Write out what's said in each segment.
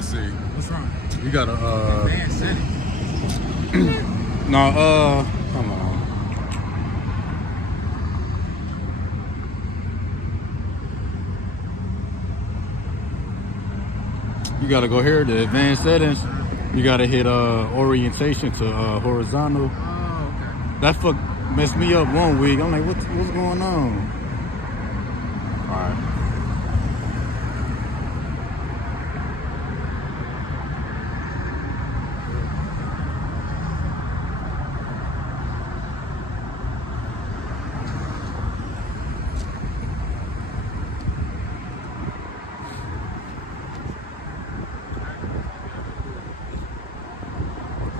I see. What's wrong? You gotta Advanced settings. no, come on. You gotta go here to advanced settings. You gotta hit orientation to horizontal. Oh, okay. That fuck messed me up 1 week. I'm like, what's going on? All right.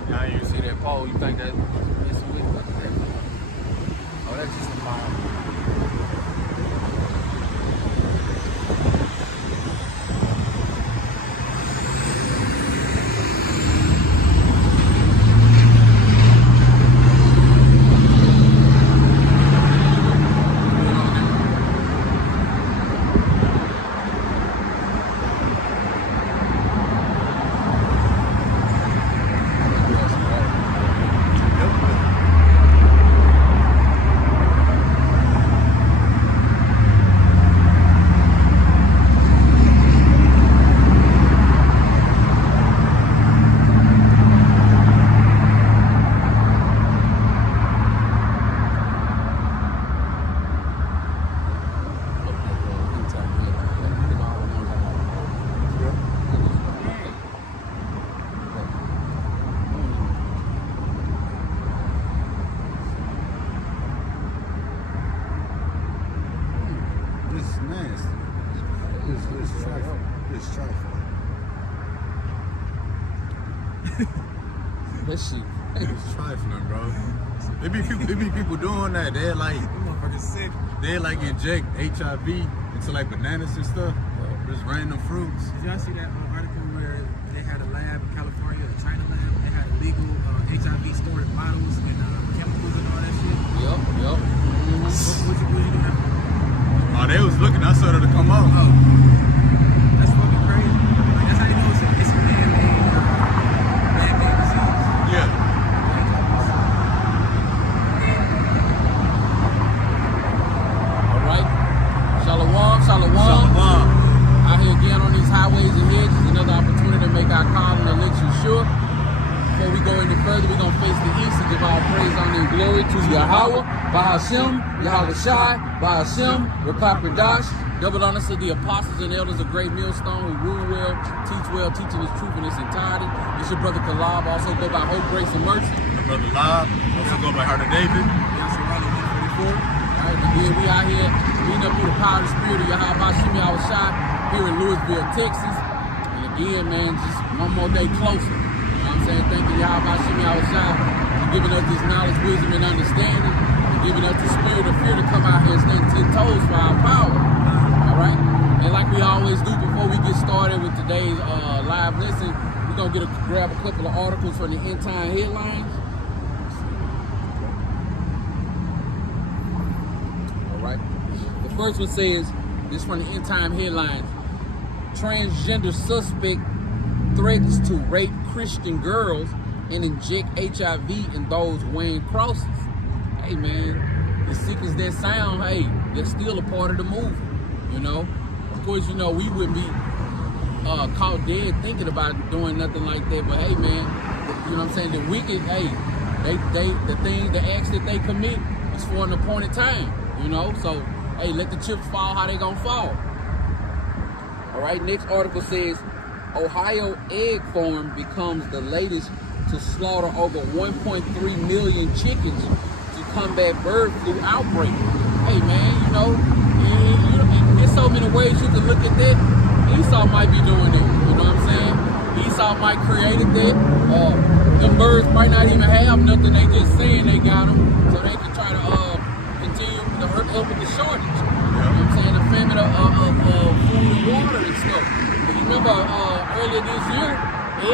Now you see that pole, you think that it's with that? Oh, that's just a mile. This is nasty. This trifling. This trifling. Let's see. It's trifling, bro. It be people doing that. They're like, Motherfucker's sick. they like inject HIV into like bananas and stuff. Just random fruits. Did y'all see that article where they had a lab in California, a China lab? They had illegal HIV stored bottles and chemicals and all that shit. Yup. What you doing after? Oh, they was looking. I saw it to come out. Oh, that's fucking crazy. Like, that's how you know it's a man-made disease. Yeah. All right. Shalom. Shalom. Out here again on these highways and hedges. Another opportunity to make our call and election sure. Before we go any further, we're going to face the east and give our praise, honor, and glory to Yahweh, Bahashem, Yahweh Shai, Bahashem, Rapakradash, double honors to the apostles and elders of Great Millstone who rule well, teaching his truth in its entirety. It's your brother Kalab, also go by Hope, Grace, and Mercy. My brother Live. Also go by Heart of David. Yasser 144. Alright, again, we out here meeting up through the power of the spirit of Yahweh Bahashem, Yahweh Shai, here in Louisville, Texas. And again, man, just one more day closer. You know what I'm saying? Thank you, Yahweh Bahashem, Yahweh Shai, for giving us this knowledge, wisdom, and understanding, and giving us the spirit of fear to come out here and stand 10 toes for our power. Alright? And like we always do before we get started with today's live lesson, we're going to grab a couple of articles from the End Time headlines. Alright? The first one says, this from the End Time headlines, transgender suspect threatens to rape Christian girls and inject HIV in those wearing crosses. Hey man, as sick as that sound, hey, that's still a part of the movie, you know? Of course, you know, we wouldn't be caught dead thinking about doing nothing like that, but hey man, you know what I'm saying, the wicked, hey, the acts that they commit is for an appointed time, you know? So, hey, let the chips fall how they gonna fall. All right, next article says, Ohio egg farm becomes the latest to slaughter over 1.3 million chickens to combat bird flu outbreak. Hey man, you know, there's so many ways you can look at that. Esau might be doing it, you know what I'm saying? Esau might created that. The birds might not even have nothing, they just saying they got them, so they can try to continue to help with the shortage. You know what I'm saying? The famine of food and water and stuff. Remember, earlier this year,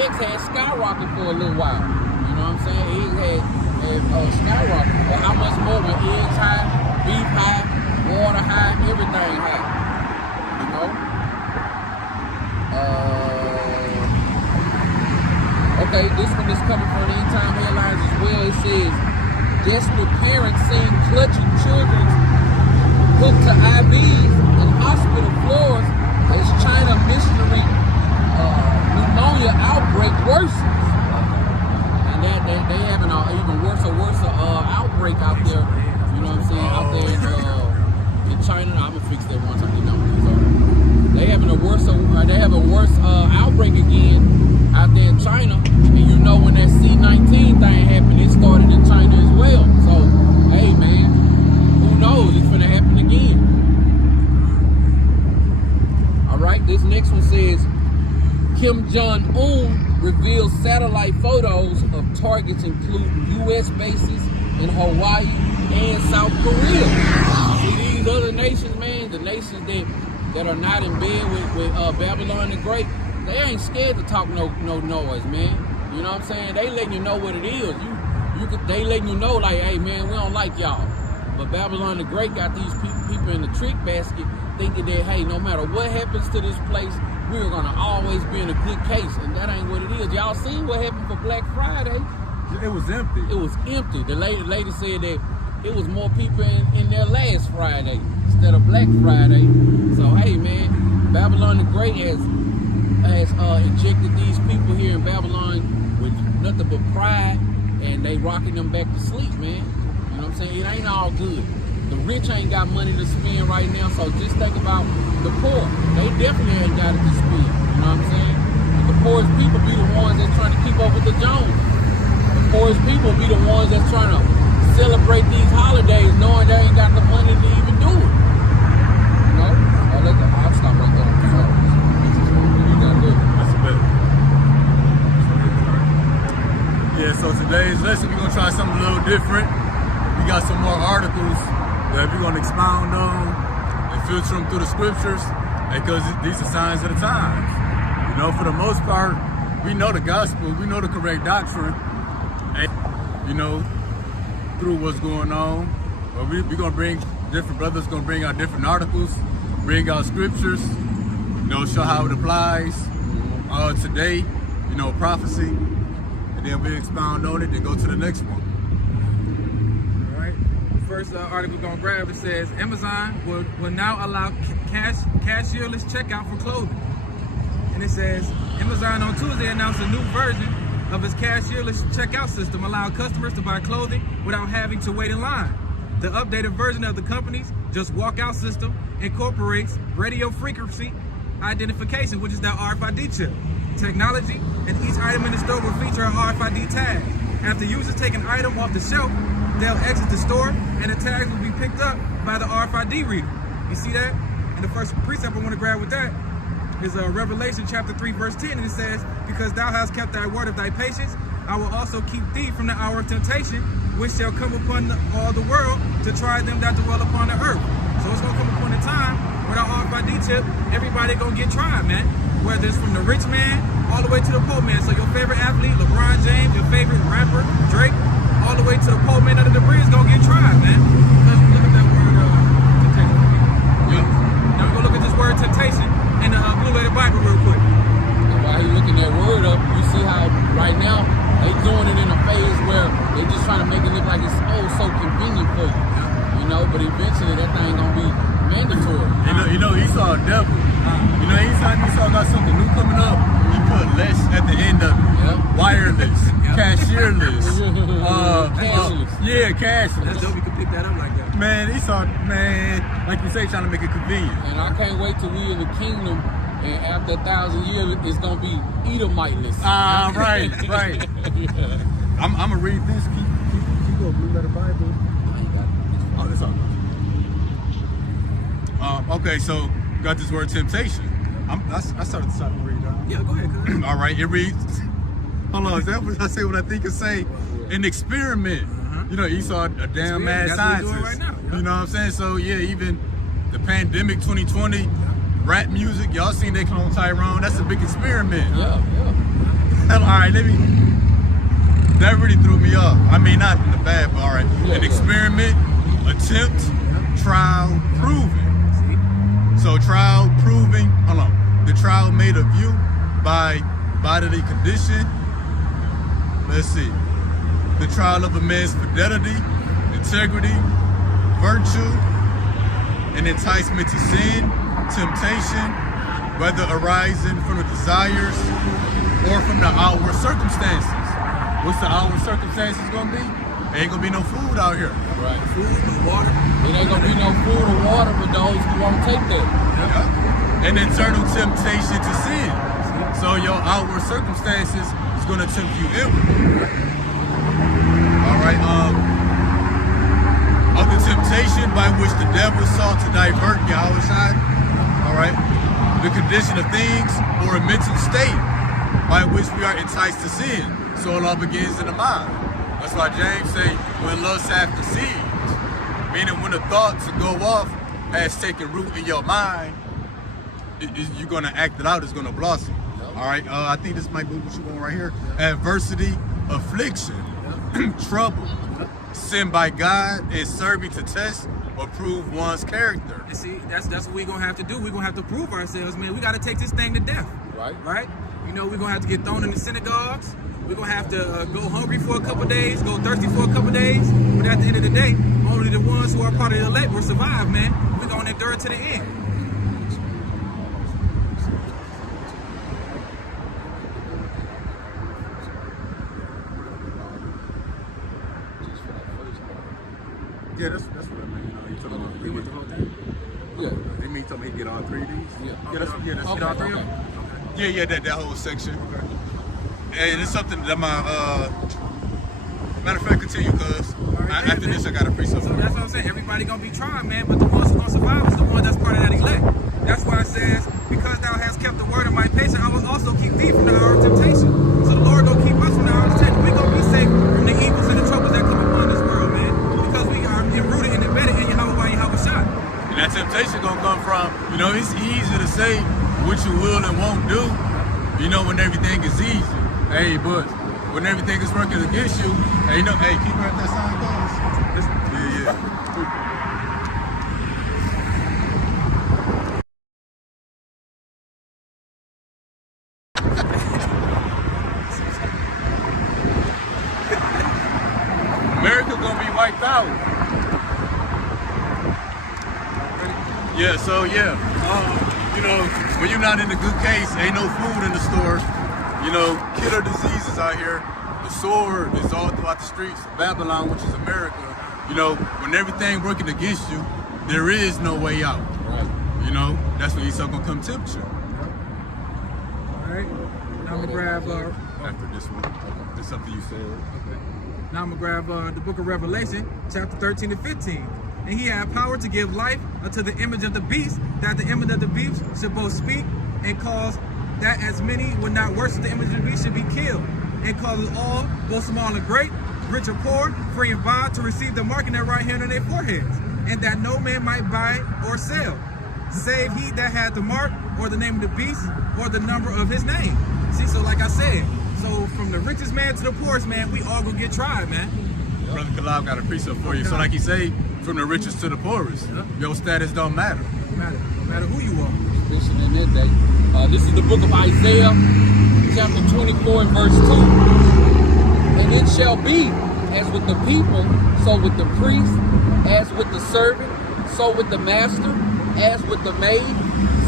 eggs had skyrocketed for a little while. You know what I'm saying? Eggs had skyrocketed. But how much more when eggs high, beef high, water high, everything high? You know? Okay, this one is coming from the End Time Headlines as well. It says, desperate parents seen clutching children hooked to IVs in hospital floors as China mystery pneumonia outbreak worsens. And they having an even worse outbreak out there. You know what I'm saying? Out there in China. I'm gonna fix that once I get done with these. They having a worse outbreak again out there in China. And you know when that C-19 thing happened, it started in China as well. So hey man, who knows? It's gonna happen again. All right, this next one says Kim Jong-un reveals satellite photos of targets including U.S. bases in Hawaii and South Korea. See, these other nations, man, the nations that are not in bed with Babylon the Great, they ain't scared to talk no noise, man. You know what I'm saying? They letting you know what it is. They letting you know, like, hey, man, we don't like y'all. But Babylon the Great got these people in the trick basket thinking that, hey, no matter what happens to this place, we're gonna always be in a good case, and that ain't what it is. Y'all seen what happened for Black Friday? It was empty. It was empty. The lady said that it was more people in there last Friday instead of Black Friday. So hey man, Babylon the Great has injected these people here in Babylon with nothing but pride, and they rocking them back to sleep, man. You know what I'm saying? It ain't all good. The rich ain't got money to spend right now, so just think about the poor. They definitely ain't got it to spend. You know what I'm saying? But the poorest people be the ones that's trying to keep up with the Joneses. The poorest people be the ones that's trying to celebrate these holidays knowing they ain't got the money to even do it. You know? I'll stop right there. You got good. That's a bit. Yeah, so today's lesson, we're going to try something a little different. We got some more articles that we're going to expound on and filter them through the scriptures, because these are signs of the times. You know, for the most part, we know the gospel, we know the correct doctrine, and, you know, through what's going on. But we're going to bring different brothers, going to bring out different articles, bring out scriptures, you know, show how it applies today, you know, prophecy, and then we expound on it and go to the next one. First article we're gonna grab, it says Amazon will now allow cashierless checkout for clothing. And it says Amazon on Tuesday announced a new version of its cashierless checkout system, allowing customers to buy clothing without having to wait in line. The updated version of the company's Just Walk Out system incorporates radio frequency identification, which is the RFID chip technology, and each item in the store will feature an RFID tag. After users take an item off the shelf, they'll exit the store and the tags will be picked up by the RFID reader. You see that? And the first precept I want to grab with that is Revelation chapter 3 verse 10, and it says, because thou hast kept thy word of thy patience, I will also keep thee from the hour of temptation, which shall come upon all the world to try them that dwell upon the earth. So it's gonna come upon a time where the RFID chip, everybody gonna get tried, man. Whether it's from the rich man all the way to the poor man. So your favorite athlete, LeBron James, your favorite rapper, Drake, all the way to the poor man under the bridge gonna get tried, man. Let's look at that word temptation. Yeah. Now we're gonna look at this word temptation in the Blue Letter Bible real quick. And while you looking that word up, you see how right now they doing it in a phase where they just trying to make it look like it's so convenient for you. You know, but eventually that thing gonna be mandatory. You know, Esau a devil. You know, anytime Esau got something new coming up, he put less at the end of it. Yep. Wireless, cashierless, Cashless. Yeah, cashless. That's dope you can pick that up like that. Man, Esau, man, like you say, trying to make it convenient. And I can't wait till we in the kingdom, and after 1,000 years, it's gonna be Edomiteless. Right. Yeah. I'm gonna read this. Keep going, Blue Letter Bible. Oh, that's all. Okay, so got this word temptation. I started to read that. Yeah, go ahead. All right, it reads. Hold on, is that what I say? What I think it say? An experiment. You know, Esau a damn mad scientist. Right now. You know what I'm saying? So yeah, even the pandemic 2020, rap music, y'all seen that clone Tyrone? That's a big experiment. Yeah. All right, that really threw me off. I mean, not in the bad, but all right. An experiment, attempt, trial, proving. So trial, proving, hold on. The trial made of you by bodily condition, let's see. The trial of a man's fidelity, integrity, virtue, an enticement to sin, temptation, whether arising from the desires or from the outward circumstances. What's the outward circumstances gonna be? Ain't gonna be no food out here. Right. Food, no water. It ain't gonna be no food or water for those who won't take that. Yeah. An eternal temptation to sin. So your outward circumstances is gonna tempt you inward. All right. Of the temptation by which the devil sought to divert Yahushua. All right. The condition of things or a mental state by which we are enticed to sin. So it all begins in the mind. That's why James say, when lust hath conceived, meaning when the thoughts that go off has taken root in your mind, you're gonna act it out. It's gonna blossom. All right. I think this might be what you want right here. Adversity, affliction, trouble, sin by God, and serving to test or prove one's character. And see, that's what we're gonna have to do. We're gonna have to prove ourselves, man. We gotta take this thing to death. Right? You know, we're gonna have to get thrown in the synagogues. We're gonna have to go hungry for a couple days, go thirsty for a couple days. But at the end of the day, only the ones who are part of the elect will survive, man. We're gonna endure to the end. Yeah, that's what I mean. You talking about You want the whole thing? Yeah. They mean tell me he get all three of these? Yeah. That's Okay. all three of them? Yeah, that whole section. And it's something that my matter of fact, continue, cuz after this I got a precept. So that's what I'm saying. Everybody gonna be trying, man, but the ones who gonna survive is the one that's part of that elect. That's why it says, because thou hast kept the word of my patience, I will also keep thee from the hour of temptation. So the Lord gonna keep us from the hour of temptation. We gonna be safe from the evils and the troubles that come upon this world, man, because we are rooted and embedded in Yahushua. And that temptation gonna come from, you know, it's easy to say what you will and won't do, you know, when everything is easy. Hey, but when everything is working against you, hey, keep her at that sign, guys. Yeah. America gonna be wiped out. Yeah, so you know, when you're not in a good case, ain't no food in the store. You know, killer diseases out here. The sword is all throughout the streets of Babylon, which is America. You know, when everything working against you, there is no way out. Right. You know, that's when Esau gonna come tempt you. All right. Now I'm gonna grab After this one, it's something you said. Okay. Now I'm gonna grab the book of Revelation, chapter 13 to 15. And he had power to give life unto the image of the beast, that the image of the beast should both speak and cause that as many would not worship the image of the beast should be killed, and causes all, both small and great, rich or poor, free and bond, to receive the mark in their right hand on their foreheads, and that no man might buy or sell, save he that had the mark, or the name of the beast, or the number of his name. See, so like I said, so from the richest man to the poorest man, we all gonna get tried, man. Brother Kalab got a precept for you. So like he say, from the richest to the poorest, your status don't matter. No matter who you are. Especially in that day. This is the book of Isaiah, chapter 24 and verse 2. And it shall be as with the people, so with the priest, as with the servant, so with the master, as with the maid,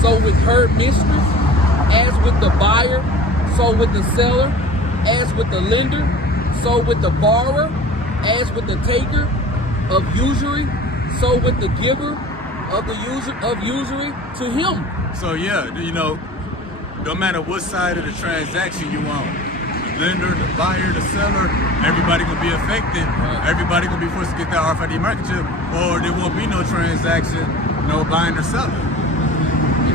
so with her mistress, as with the buyer, so with the seller, as with the lender, so with the borrower, as with the taker of usury, so with the giver of the usury to him. So yeah, you know, no matter what side of the transaction you on, the lender, the buyer, the seller, everybody gonna be affected. Everybody gonna be forced to get that RFID market chip, or there won't be no transaction, no buying or selling.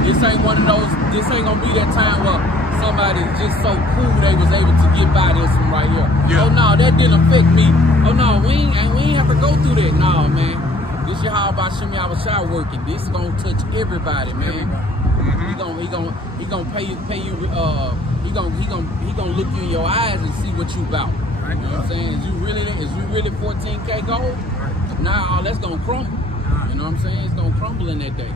This ain't one of those. This ain't gonna be that time where somebody's just so cool they was able to get by this one right here. Yeah. Oh no, that didn't affect me. Oh no, we ain't have to go through that. No, man. This is how about Shimmy Awashai working. This is gonna touch everybody, man. He gonna pay you. He gonna look you in your eyes and see what you about. Right. You know what I'm saying? Is you really 14K gold? Nah, that's gonna crumble. You know what I'm saying? It's gonna crumble in that day.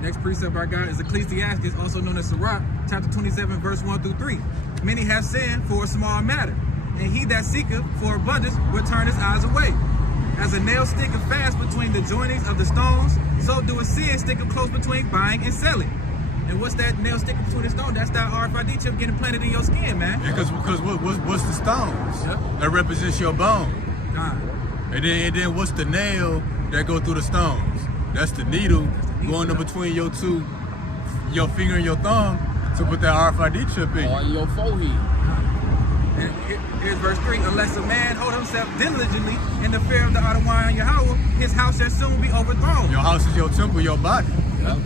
Next precept I got is Ecclesiastes, also known as Sirach, chapter 27, verse 1 through 3. Many have sinned for a small matter, and he that seeketh for abundance will turn his eyes away. As a nail sticketh fast between the joinings of the stones, so do a sin sticketh close between buying and selling. And what's that nail sticking between the stones? That's that RFID chip getting planted in your skin, man. Yeah, because what's the stones? Yep. That represents your bone. God. And then what's the nail that go through the stones? That's the needle going in between your finger and your thumb to put that RFID chip in. Or your forehead. And here's verse 3. Unless a man hold himself diligently in the fear of the Adonai Yahweh, his house shall soon be overthrown. Your house is your temple, your body. Yep.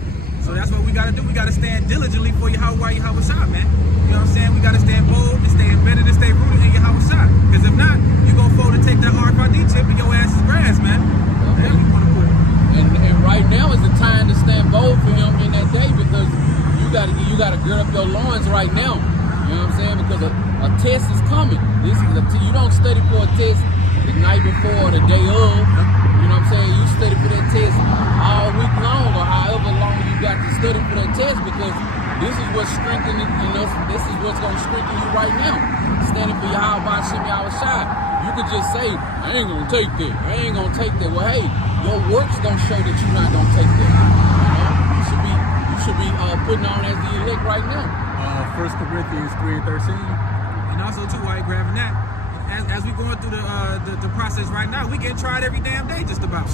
So that's what we got to do. We got to stand diligently for Yahweh Shah, man. You know what I'm saying? We got to stand bold and stay embedded and stay rooted in Yahweh Shah. Because if not, you're going to fold and take that RFID chip and your ass is grass, man. Okay. Hell, you want to put it. And right now is the time to stand bold for him in that day, because you gotta gird up your loins right now. You know what I'm saying? Because a test is coming. You don't study for a test the night before or the day of. You know what I'm saying? You study for that test all week long, or however long you got to study for that test, because this is what's strengthening us. This is what's gonna strengthen you right now. Standing for Yahweh Shem Yahweh Shai. You could just say, I ain't gonna take that. I ain't gonna take that. Well, hey, your works don't show that you're not gonna take that. You should be putting on as the elect right now. 1 Corinthians 3 and 13. And also, too, while you're grabbing that, as we going through the process right now, we getting tried every damn day just about.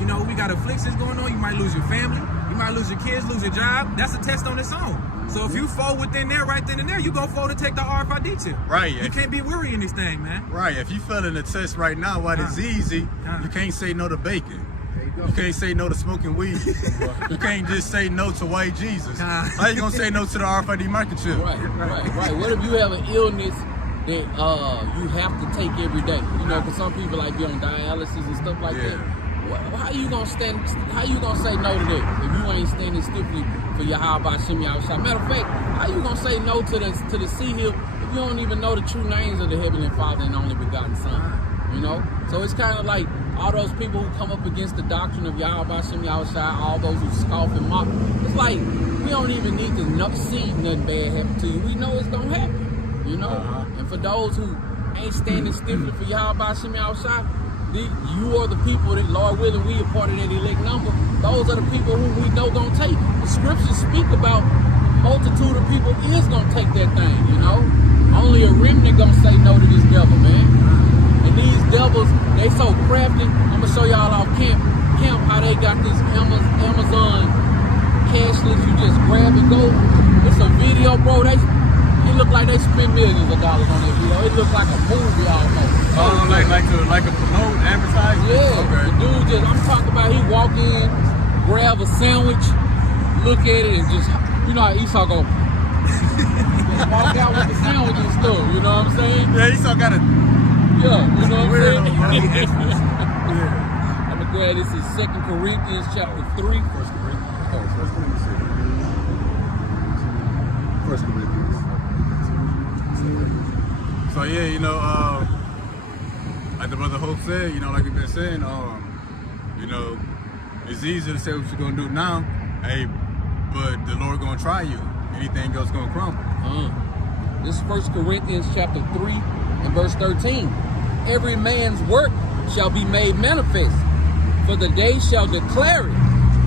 You know, we got afflictions going on. You might lose your family. You might lose your kids, lose your job. That's a test on its own. So if you fall within there, right then and there, you go fall to take the RFID chip. Right. You can't be worrying this thing, man. Right. If you failing the test right now while it's easy, you can't say no to bacon. You can't say no to smoking weed. You can't just say no to white Jesus. How you gonna say no to the RFID microchip? Right. What if you have an illness that you have to take every day? You know, because some people like be on dialysis and stuff like that. How you gonna say no to that if you ain't standing stiffly for Yahweh Shem Yahweh Shai? Matter of fact, how you gonna say no to the sea hill if you don't even know the true names of the Heavenly Father and only begotten Son? You know, so it's kind of like all those people who come up against the doctrine of Yahweh Shem Yahweh Shai, all those who scoff and mock. It's like we don't even need to see nothing bad happen to you. We know it's gonna happen. You know, and for those who ain't standing stiffly for Yahweh Shem Yahweh Shai, you are the people that, Lord willing, we are part of that elect number. Those are the people who we know gonna take. The scriptures speak about multitude of people is gonna take that thing, you know. Only a remnant gonna say no to this devil, man. And these devils, they so crafty. I'm gonna show y'all off camp how they got this Amazon cashless. You just grab and go. It's a video, bro. It look like they spend millions of dollars on that video. It look like a movie almost. Like a promote, advertise? Yeah, Okay. the dude just, I'm talking about, he walk in, grab a sandwich, look at it, and just, you know how Esau go, just walk out with the sandwich and stuff, you know what I'm saying? Yeah, Esau got a Yeah, you know what weirdo, I'm bro. saying? Yeah. I'm glad this is 2 Corinthians chapter 3. First Corinthians. So yeah, you know, like the brother Hope said, you know, like we've been saying, you know, it's easy to say what you're gonna do now, hey, but the Lord gonna try you. Anything else gonna crumble. This is 1 Corinthians chapter 3 and verse 13. Every man's work shall be made manifest, for the day shall declare it,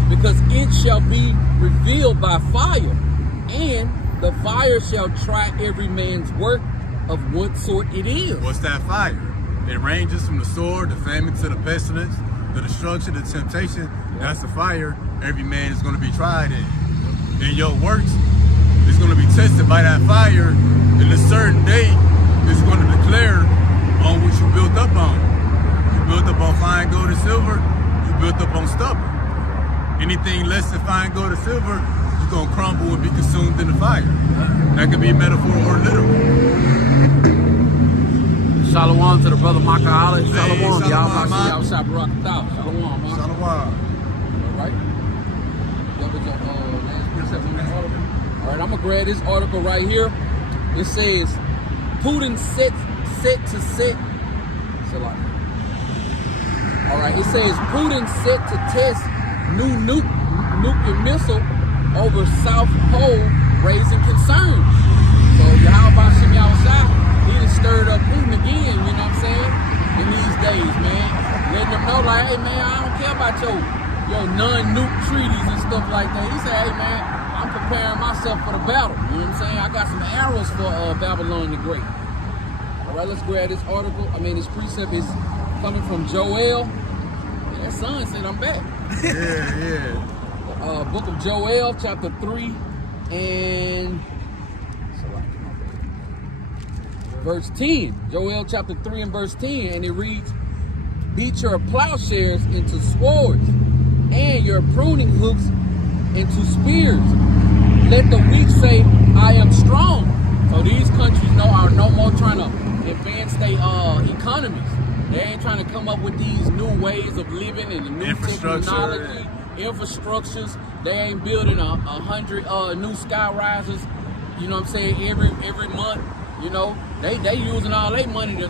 because it shall be revealed by fire, and the fire shall try every man's work of what sort it is. What's that fire? It ranges from the sword, the famine, to the pestilence, the destruction, the temptation. That's the fire every man is going to be tried in. And your works is going to be tested by that fire, and a certain day is going to declare on what you built up on. You built up on fine gold and silver, you built up on stubble. Anything less than fine gold and silver, you're going to crumble and be consumed in the fire. That could be metaphor or literal. Shalom to the brother Maka Ali. Hey, Shalom, shalom, y'all. man. Y'all shop rock out. Shalom, man. Shalom. All right. That was your last precept in that article. All right, I'm gonna grab this article right here. It says, Putin set to set. All right, it says Putin set to test new nuclear missile over South Pole, raising concerns. So Yahweh Shem Yahushua, he done stirred up Putin again, you know what I'm saying, in these days, man. Letting them know, like, hey, man, I don't care about your non-nuke treaties and stuff like that. He said, hey, man, I'm preparing myself for the battle. You know what I'm saying? I got some arrows for Babylon the Great. All right, let's grab this article. This precept is coming from Joel. And that son said, I'm back. Yeah. Book of Joel, chapter 3, and verse 10. Joel chapter 3 and verse 10, and it reads, beat your plowshares into swords, and your pruning hooks into spears. Let the weak say, I am strong. So these countries are no more trying to advance their economies. They ain't trying to come up with these new ways of living and the new technology, infrastructures. They ain't building 100 new sky risers, you know what I'm saying, every month. You know, they using all their money to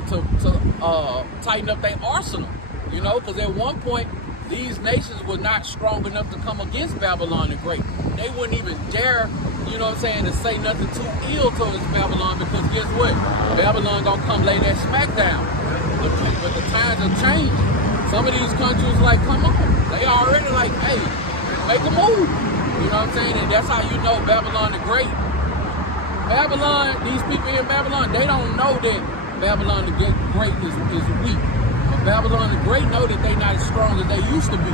tighten up their arsenal, you know, because at one point, these nations were not strong enough to come against Babylon the Great. They wouldn't even dare, you know what I'm saying, to say nothing too ill towards Babylon, because guess what? Babylon gonna come lay that smack down. But the times have changed. Some of these countries like, come on. They already like, hey, make a move. You know what I'm saying? And that's how you know Babylon the Great. Babylon, these people in Babylon, they don't know that Babylon the Great is weak. Babylon the Great know that they not as strong as they used to be.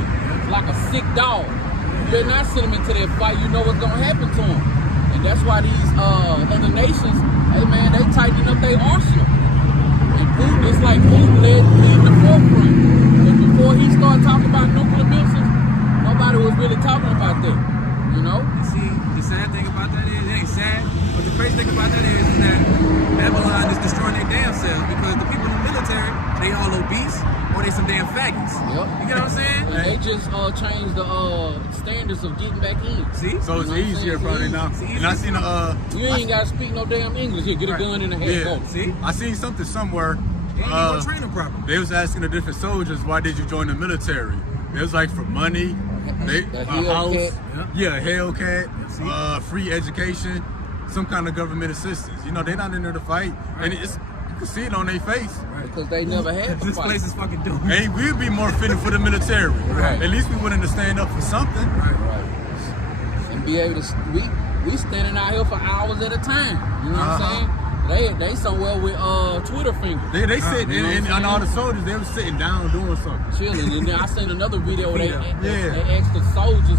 Like a sick dog. You better not send them into that fight. You know what's going to happen to them. And that's why these other nations, hey man, they tighten up their arsenal. And Putin, it's like Putin leading the forefront. But before he started talking about nuclear missiles, nobody was really talking about that. You know? You see, the sad thing about that is, it ain't sad, but the crazy thing about that is that Babylon is destroying their damn selves, because the people in the military, they all obese, or they some damn faggots. Yep. You get what I'm saying? And they just changed the standards of getting back in. See? So it's easier probably now. And I seen you ain't gotta speak no damn English. Here, get a gun in the head. Yeah. Go. See? I seen something somewhere. They ain't gonna train them properly. They was asking the different soldiers, why did you join the military? It was like for money, a house, Hellcat. Hellcat, free education, some kind of government assistance. You know, they're not in there to fight, and you can see it on their face. Because they never had to This fight. place is fucking doomed. Hey, we'd be more fitting for the military. Right. At least we willing to stand up for something. Right. And be able to, we standing out here for hours at a time. You know what I'm saying? They somewhere with Twitter fingers. They sit and all the soldiers, they were sitting down doing something. Chilling. And then I seen another video where they asked the soldiers,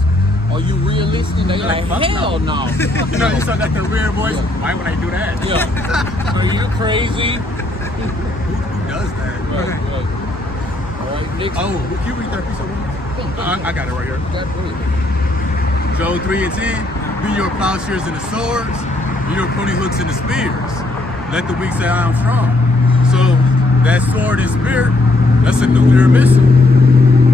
are you realistic? They like, hell no. You know, you saw that the weird voice. Why would I do that? Yeah. Are you crazy? Who does that? Right. All right, next. Oh, can you read that piece of wood? I got it right here. That Joel 3 and 10. Be your plowshares and the swords, be your pruning hooks and the spears. Let the weak say I am strong. So that sword and spear, that's a nuclear missile.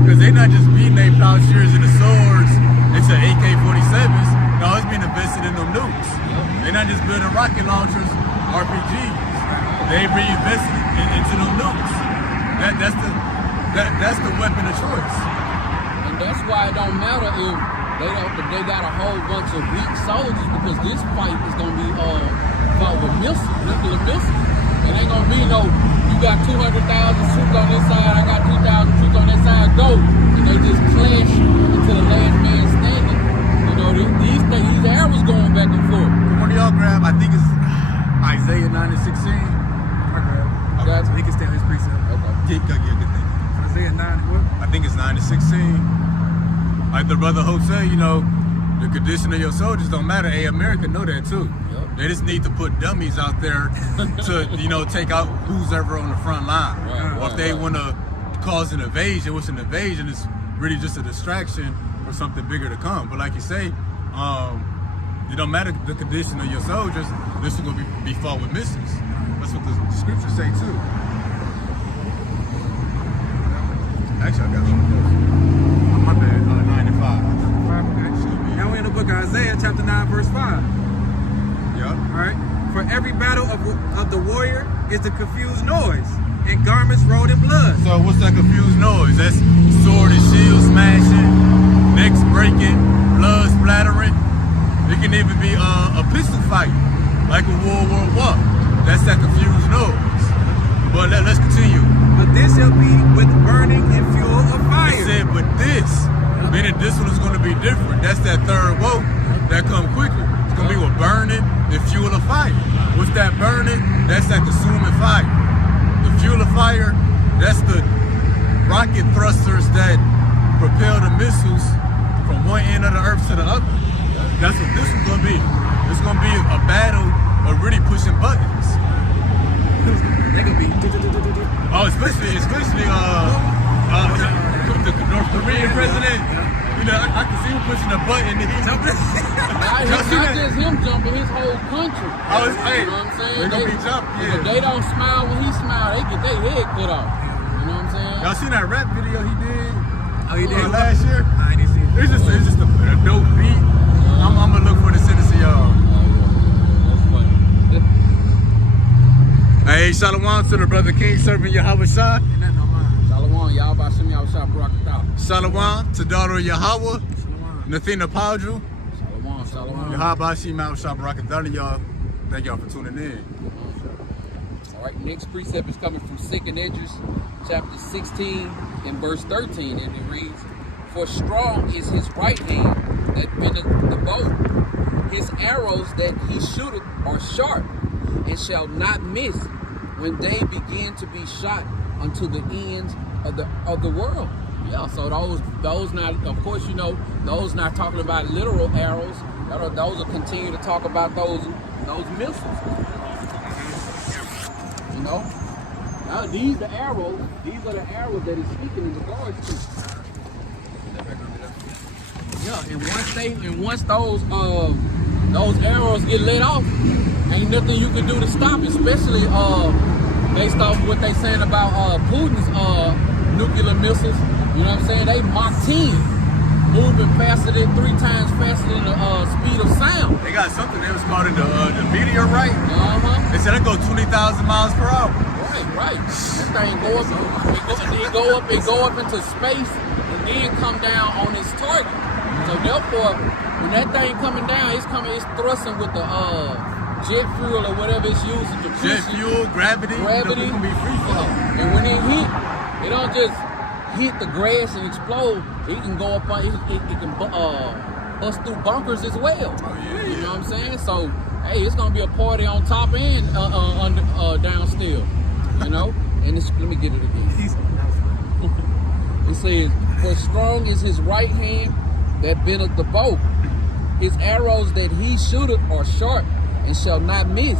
Because they're not just beating their plowshares and the swords into AK-47s. No, it's being invested in them nukes. They're not just building rocket launchers, RPGs. They reinvested into them nukes. That's the weapon of choice. And that's why it don't matter if they got a whole bunch of weak soldiers, because this fight is gonna be fought with nuclear missiles. It ain't gonna be no, you got 200,000 troops on this side, I got 2,000 troops on that side, go. And they just clash until the last man standing. You know, these arrows going back and forth. One of y'all grab, I think it's Isaiah 9 and 16. That's He can stand his precept. okay. Good thing. Isaiah 9 and what? I think it's 9 to 16. Like the brother Hope said, you know, the condition of your soldiers don't matter. Hey, America know that too. Yep. They just need to put dummies out there to, you know, take out who's ever on the front line. Right, or if they want to cause an invasion, what's an invasion? It's really just a distraction for something bigger to come. But like you say, it don't matter the condition of your soldiers. This is going to be fought with missiles. That's what the scriptures say too. Actually, I got one. My bad. 9 and 5. Okay. Now we're in the book of Isaiah, chapter 9, verse 5. Yeah. All right. For every battle of the warrior is the confused noise, and garments rolled in blood. So what's that confused noise? That's sword and shield smashing, necks breaking, blood splattering. It can even be a pistol fight, like a World War I. That's that confused noise. But let's continue. But this shall be with burning and fuel of fire. It said, but this, meaning this one is going to be different. That's that third woe that come quicker. It's going to be with burning and fuel of fire. What's that burning? That's that consuming fire. The fuel of fire, that's the rocket thrusters that propel the missiles from one end of the earth to the other. That's what this one's going to be. It's going to be a battle of really pushing buttons. They gonna be. Oh, especially the North Korean president. You know, I can see him pushing a button. And he's Jumping. It's not just him jumping, his whole country. Oh, it's, hey, You know what I'm saying? they're gonna be jumping. If Yeah. they don't smile when he smile, they get their head cut off. You know what I'm saying? Y'all seen that rap video he did? Oh, you did? Last year. I ain't seen it. It's just a dope beat. I'm gonna look for the sentence of y'all. That's funny. Hey, shalom to the brother King serving Yahweh Shah. Ain't nothing on mine. Shalom, y'all about Shem Yahushua Barakatah. Shalom to daughter Yahweh, Shalom. Nathina Padru. Shalom, shalom. Yahweh Shim Yahushua Barakatah, y'all. Thank y'all for tuning in. All right, next precept is coming from Second Esdras, chapter 16 and verse 13, and it reads, "For strong is his right hand that bendeth the bow. His arrows that he shooteth are sharp, and shall not miss when they begin to be shot unto the ends of the world." Yeah, so those not, of course, you know, those not talking about literal arrows. Those will continue to talk about those missiles. You know, now these are the arrows that he's speaking in regards to. Yeah, and once those arrows get let off, ain't nothing you can do to stop, especially based off what they saying about Putin's nuclear missiles. You know what I'm saying? They Mach 10, moving faster than 3 times faster than the speed of sound. They got something they was calling the meteorite. Uh-huh. They said it go 20,000 miles per hour. Right. That thing go up, it go up into space and then come down on its target. So therefore, when that thing coming down, it's thrusting with the jet fuel or whatever it's using to push Jet it. fuel, gravity. You know, it can be free fall. And when it hit, it don't just hit the grass and explode. It can go up on, it can bust through bunkers as well. Oh, yeah. You know what I'm saying? So, hey, it's gonna be a party on top and down still. You know? And let me get it again. It says, "For strong is his right hand that bendeth the bow. His arrows that he shooteth are sharp, and shall not miss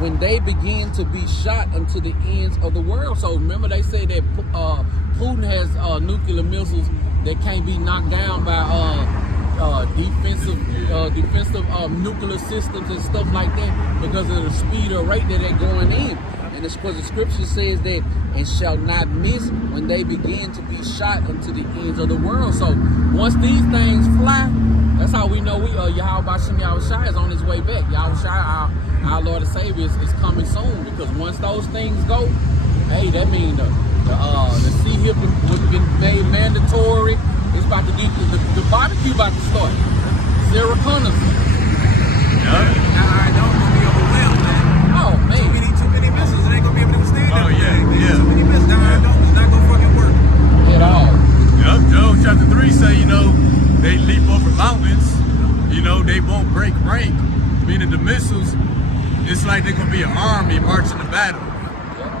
when they begin to be shot unto the ends of the world." So remember, they say that Putin has nuclear missiles that can't be knocked down by defensive nuclear systems and stuff like that because of the speed or rate that they're going in. And it's because the scripture says that, "and shall not miss when they begin to be shot unto the ends of the world." So once these things fly, that's how we know Yahweh Shem Yahushua is on his way back. Yahushua, our Lord and Savior, is coming soon, because once those things go, hey, that means the sea has been made mandatory. It's about to get the barbecue about to start. Sarah Connors. Yeah. I don't gonna be overwhelmed, man. Oh man. Too many missiles, it ain't gonna be able to withstand Oh, everything, yeah, man. yeah. Too many missiles, it's not gonna fucking work. At all. Yep, Job chapter 3 say, you know, they leap over mountains, you know, they won't break rank, meaning the missiles, it's like they're gonna be an army marching to battle.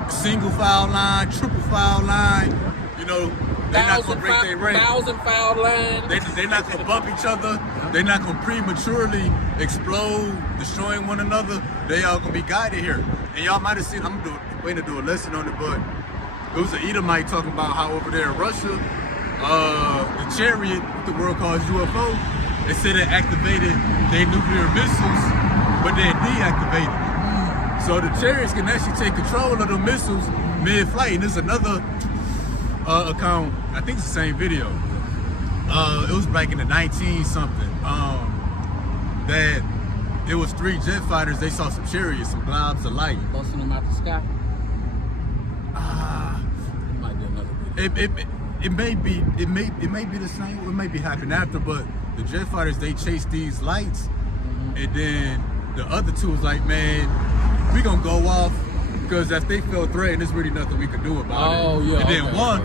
Single file line, triple file line, you know, they're not gonna break their rank. 1,000 foul lines. They're not gonna bump each other, they're not gonna prematurely explode, destroying one another. They all gonna be guided here. And y'all might have seen, I'm waiting to do a lesson on it, but it was an Edomite talking about how over there in Russia, the Chariot, what the world calls UFO, they said it activated their nuclear missiles, but they're deactivated. So the Chariots can actually take control of the missiles mid-flight. And there's another account, I think it's the same video. It was back in the 19-something, that it was 3 jet fighters. They saw some Chariots, some globs of light. Busting them out the sky. It might be another video. It may be the same. It may be happening after, but the jet fighters, they chase these lights, and then the other two was like, man, we gonna go off because if they feel threatened, there's really nothing we could do about it. Oh, yeah, And then okay, one,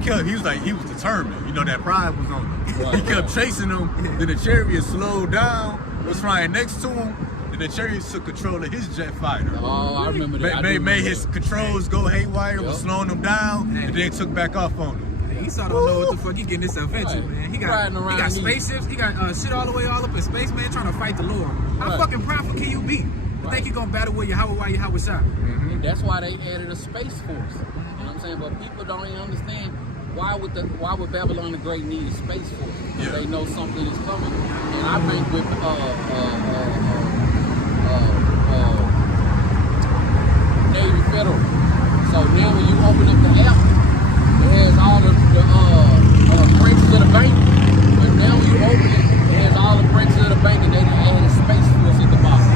okay. he was determined. You know, that pride was on him. Right, He kept chasing him. Then the chariot slowed down, was flying next to him, and the chariot took control of his jet fighter. Oh, I remember that. Made his controls go haywire, was Yep. slowing him down, and then took back off on him. Esau don't know what the fuck he getting himself into, Right. man. He Riding around got these- spaceships. He got shit all the way all up in space, man, trying to fight the Lord. How Right. fucking prideful can you be? To Right. think you gonna battle with Yahweh while Yahweh shot? And that's why they added a space force. You know what I'm saying? But people don't even understand why would Babylon the Great need a space force? Yeah. They know something is coming. And I think with Navy Federal. So now when you open up the app, it has all the branches of the bank. But now when you open it, it has all the branches of the bank, and they add a space force at the bottom.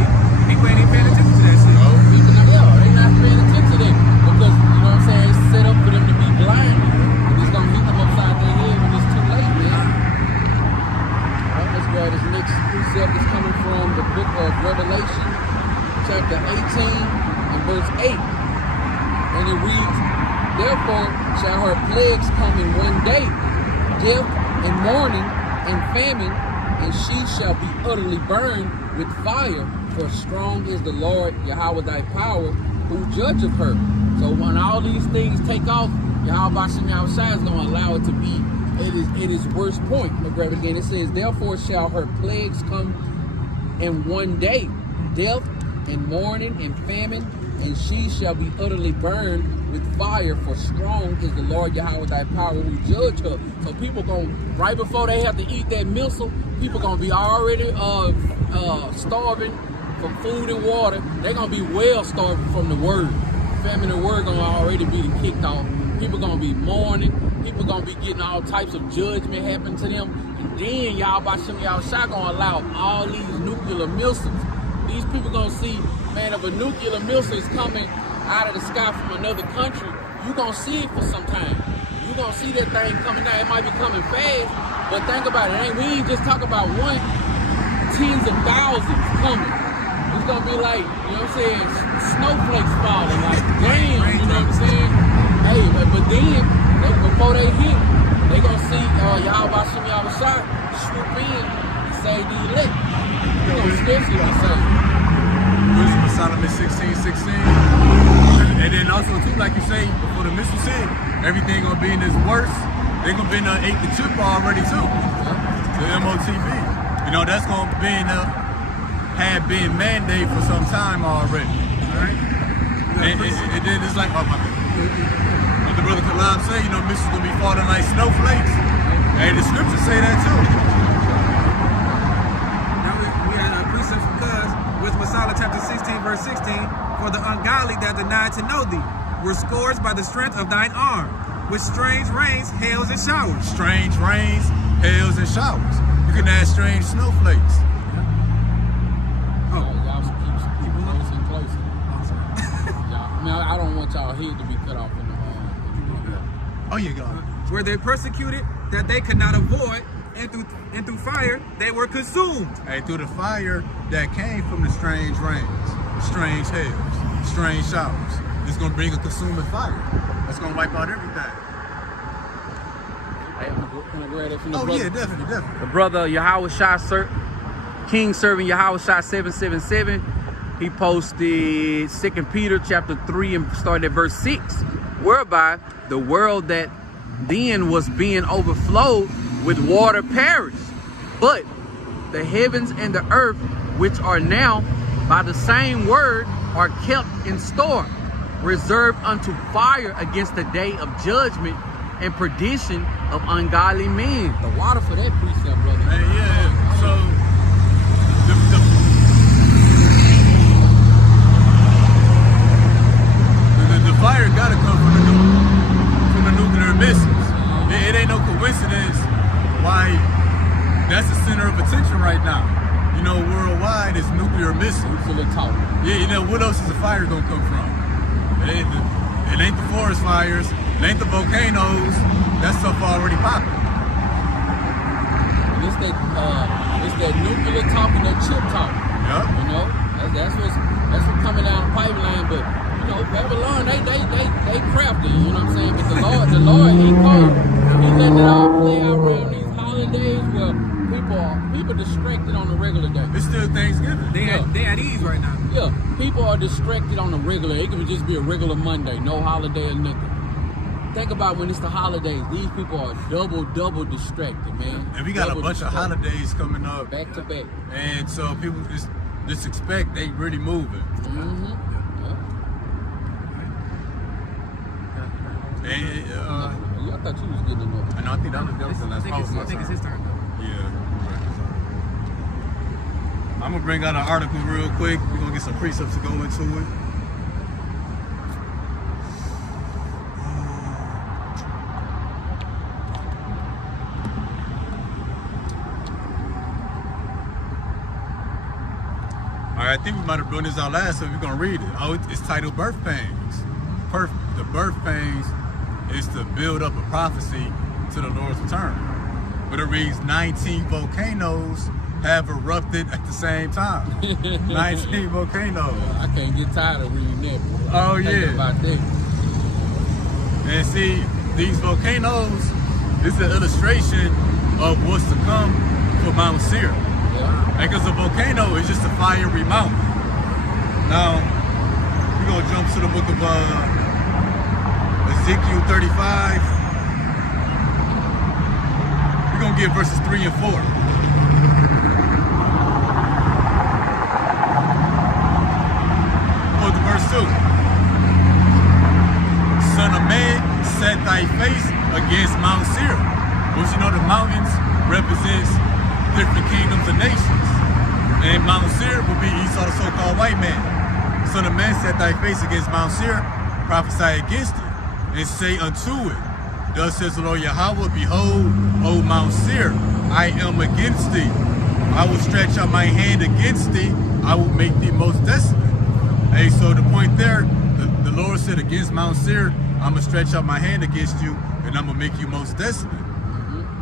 People ain't even paying attention to that shit. They're not paying attention to that because, you know what I'm saying, it's set up for them to be blind. And it's going to hit them upside their head when it's too late, man. All right, let's go. This next precept is coming from the book of Revelation, chapter 18 and verse 8. And it reads, therefore shall her plagues come in one day, death and mourning and famine, and she shall be utterly burned with fire, for strong is the Lord Yahweh thy power, who judgeth her. So when all these things take off, Yahweh Bashem Yahushua is going to allow it to be at its worst point. I'm going to grab it again. It says, therefore shall her plagues come in one day, death and mourning and famine, and she shall be utterly burned with fire, for strong is the Lord Yahweh thy power, who judge her. So people going, right before they have to eat that missile, people going to be already starving for food and water. They're going to be well starving from the word. Famine and word going to already be kicked off. People going to be mourning. People going to be getting all types of judgment happen to them. And then y'all Bashem Yahushua going to allow all these nuclear missiles. These people going to see, man, if a nuclear missile is coming out of the sky from another country, you going to see it for some time. You going to see that thing coming down. It might be coming fast, but think about it. We ain't just talking about one, tens of thousands coming. It's going to be like, you know what I'm saying, snowflakes falling. Like, damn, you know what I'm saying? Hey, but then, before they hit, they going to see Yahweh Bashem Yahushua swoop in and save the elect. You're going to scarcely be saved. Wisdom of Solomon 16:16. And then also too, like you say, before the missile hit, everything gonna be in its worst. They gonna be in ate the chip already too. The MOTB. You know, that's gonna be had been mandated for some time already. Alright? And then it's like, oh my God. What the brother Kalab say, you know, missiles gonna be falling like snowflakes. Hey, the scriptures say that too. We had a precept from Cuz with Masala chapter 16, verse 16, for the ungodly that denied to know thee were scourged by the strength of thine arm, with strange rains, hails, and showers. Strange rains, hails, and showers. You can add strange snowflakes. Y'all should keep closer and closer. I mean, I don't want y'all head to be cut off in the Oh, yeah, go. Were they persecuted that they could not avoid, and through fire they were consumed. Hey, through the fire that came from the strange rains, strange hails, strange showers, it's gonna bring a consuming fire. That's gonna wipe out everything. Oh yeah, definitely. The brother Yahushua, King Serving Yahushua 777, he posted 2 Peter chapter 3 and started at verse 6, whereby the world that then was being overflowed with water perished, but the heavens and the earth, which are now by the same word, are kept in store, reserved unto fire against the day of judgment and perdition of ungodly men. The water for that precept, brother. Hey, yeah. So the fire gotta come from the nuclear missiles. It ain't no coincidence why that's the center of attention right now. You know, worldwide is nuclear missiles. Yeah, you know, what else is the fire gonna come from? It ain't the forest fires, it ain't the volcanoes. That stuff already popping. It's that nuclear talk and that chip talk. Yep. You know, that's what's coming down the pipeline. But you know, Babylon, they crafty. You know what I'm saying? But the Lord, He cold. He letting it all play out around these holidays where people distracted on the regular day. It's still Thanksgiving. They at ease right now. Yeah, people are distracted on the regular. It can just be a regular Monday, no holiday or nothing. Think about when it's the holidays. These people are double distracted, man. And we got Double a bunch of distracted. holidays coming up. Back to back. And so people just expect they really moving. Mm-hmm. Yeah. And I thought you was getting enough. I know, I think that was the last I think it's his turn. Yeah. I'm gonna bring out an article real quick. We're gonna get some precepts to go into it. All right, I think we might have done this out last, so we're gonna read it. Oh, it's titled "Birth Pains." The birth pains is to build up a prophecy to the Lord's return. But it reads 19 volcanoes have erupted at the same time. 19 volcanoes. I can't get tired of reading that. Oh, Thinking yeah. about that. And see, these volcanoes, this is an illustration of what's to come for Mount Seir. Yeah. Because a volcano is just a fiery mountain. Now, we're gonna jump to the book of Ezekiel 35. We're gonna get verses 3 and 4. Go to verse 2. Son of man, set thy face against Mount Seir. Which you know the mountains represents different kingdoms and nations. And Mount Seir will be Esau, the so-called white man. Son of man, set thy face against Mount Seir, prophesy against it, and say unto it, thus says the Lord Yahweh, behold, O Mount Seir, I am against thee. I will stretch out my hand against thee. I will make thee most desolate. Hey, so the point there, the Lord said against Mount Seir, I'm going to stretch out my hand against you, and I'm going to make you most desolate.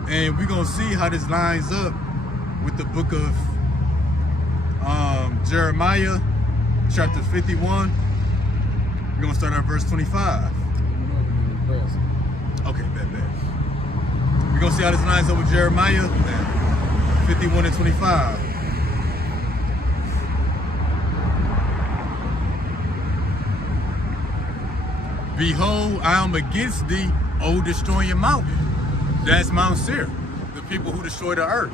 And we're going to see how this lines up with the book of Jeremiah, chapter 51. We're going to start at verse 25. Okay, bet. We're going to see how this lines up with Jeremiah 51 and 25. Behold, I am against thee, O destroying mountain. That's Mount Seir, the people who destroy the earth.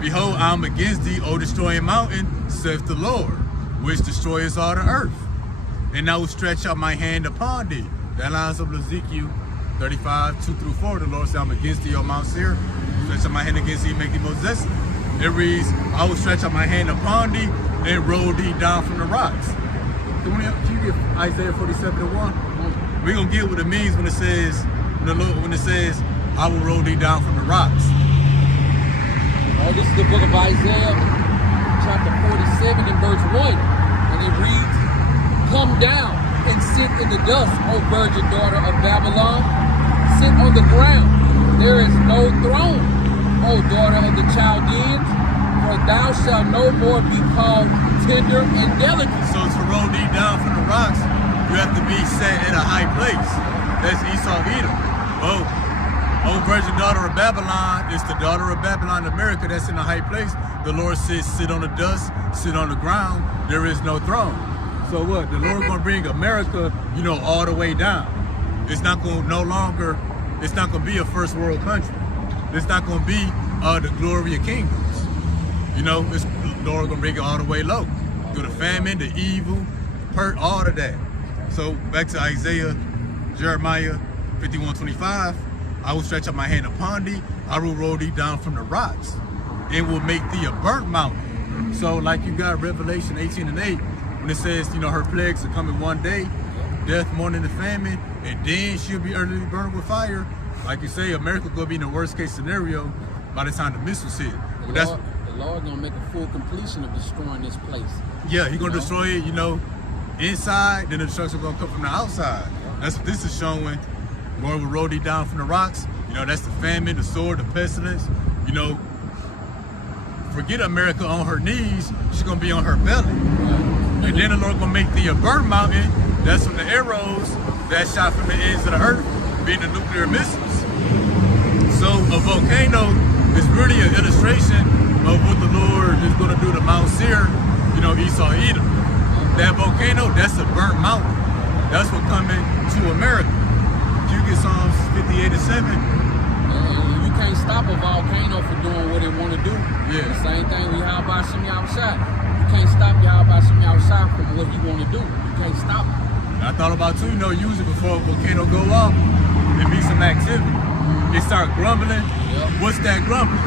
Behold, I am against thee, O destroying mountain, saith the Lord, which destroyeth all the earth. And I will stretch out my hand upon thee. That lines up with Ezekiel 35, 2 through 4. The Lord said, I'm against thee, O Mount Seir. Stretch out my hand against thee and make thee most desolate. It reads, I will stretch out my hand upon thee and roll thee down from the rocks. Can you get Isaiah 47 to 1? We're going to get what it means when it says, I will roll thee down from the rocks. Oh, this is the book of Isaiah, chapter 47 and verse 1. And it reads, come down and sit in the dust, O virgin daughter of Babylon. Sit on the ground. There is no throne, O daughter of the Chaldeans. For thou shalt no more be called tender and delicate. So to roll thee down from the rocks, you have to be set in a high place. That's Esau Edom. Oh, virgin daughter of Babylon is the daughter of Babylon, America, that's in a high place. The Lord says, sit on the dust, sit on the ground. There is no throne. So what? The Lord going to bring America, all the way down. It's not going to it's not going to be a first world country. It's not going to be the glory of kingdoms. The Lord going to bring it all the way low. Through the famine, the evil, all of that. So back to Jeremiah 51:25. I will stretch out my hand upon thee. I will roll thee down from the rocks. It will make thee a burnt mountain. So like you got Revelation 18 and 8, when it says, her plagues are coming one day, death, mourning, and famine, and then she'll be utterly burned with fire. Like you say, America going to be in the worst case scenario by the time the missiles hit. The Lord going to make a full completion of destroying this place. Yeah, He's going to destroy it, inside, then the destruction going to come from the outside. That's what this is showing. Lord will roll thee down from the rocks. That's the famine, the sword, the pestilence. forget America on her knees, she's gonna be on her belly. And then the Lord gonna make the burn mountain. That's from the arrows that shot from the ends of the earth, being the nuclear missiles. So a volcano is really an illustration of what the Lord is gonna do to Mount Seir, you know, Esau, Edom. That volcano, that's a burnt mountain. That's what coming to America. You get Psalms 58 and 7. And you can't stop a volcano from doing what it want to do. Yeah. The same thing with Yahweh Shem Yahushai. You can't stop Yahweh Shem Yahushai from what he want to do. You can't stop it. I thought about too, you know, use it before a volcano go off. There be some activity. It start grumbling. Yep. What's that grumbling?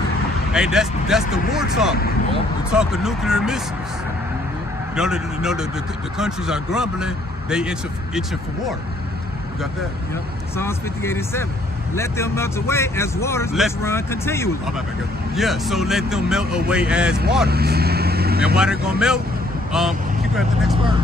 Hey, that's the war talk. Yep. The talk of nuclear missiles. You know, the countries are grumbling. They itching for war. You got that? Yep. Psalms 58 and 7. Let them melt away as waters which run continually. Oh, my bad. Yeah, so let them melt away as waters. And why they're gonna melt? Can you grab the next part?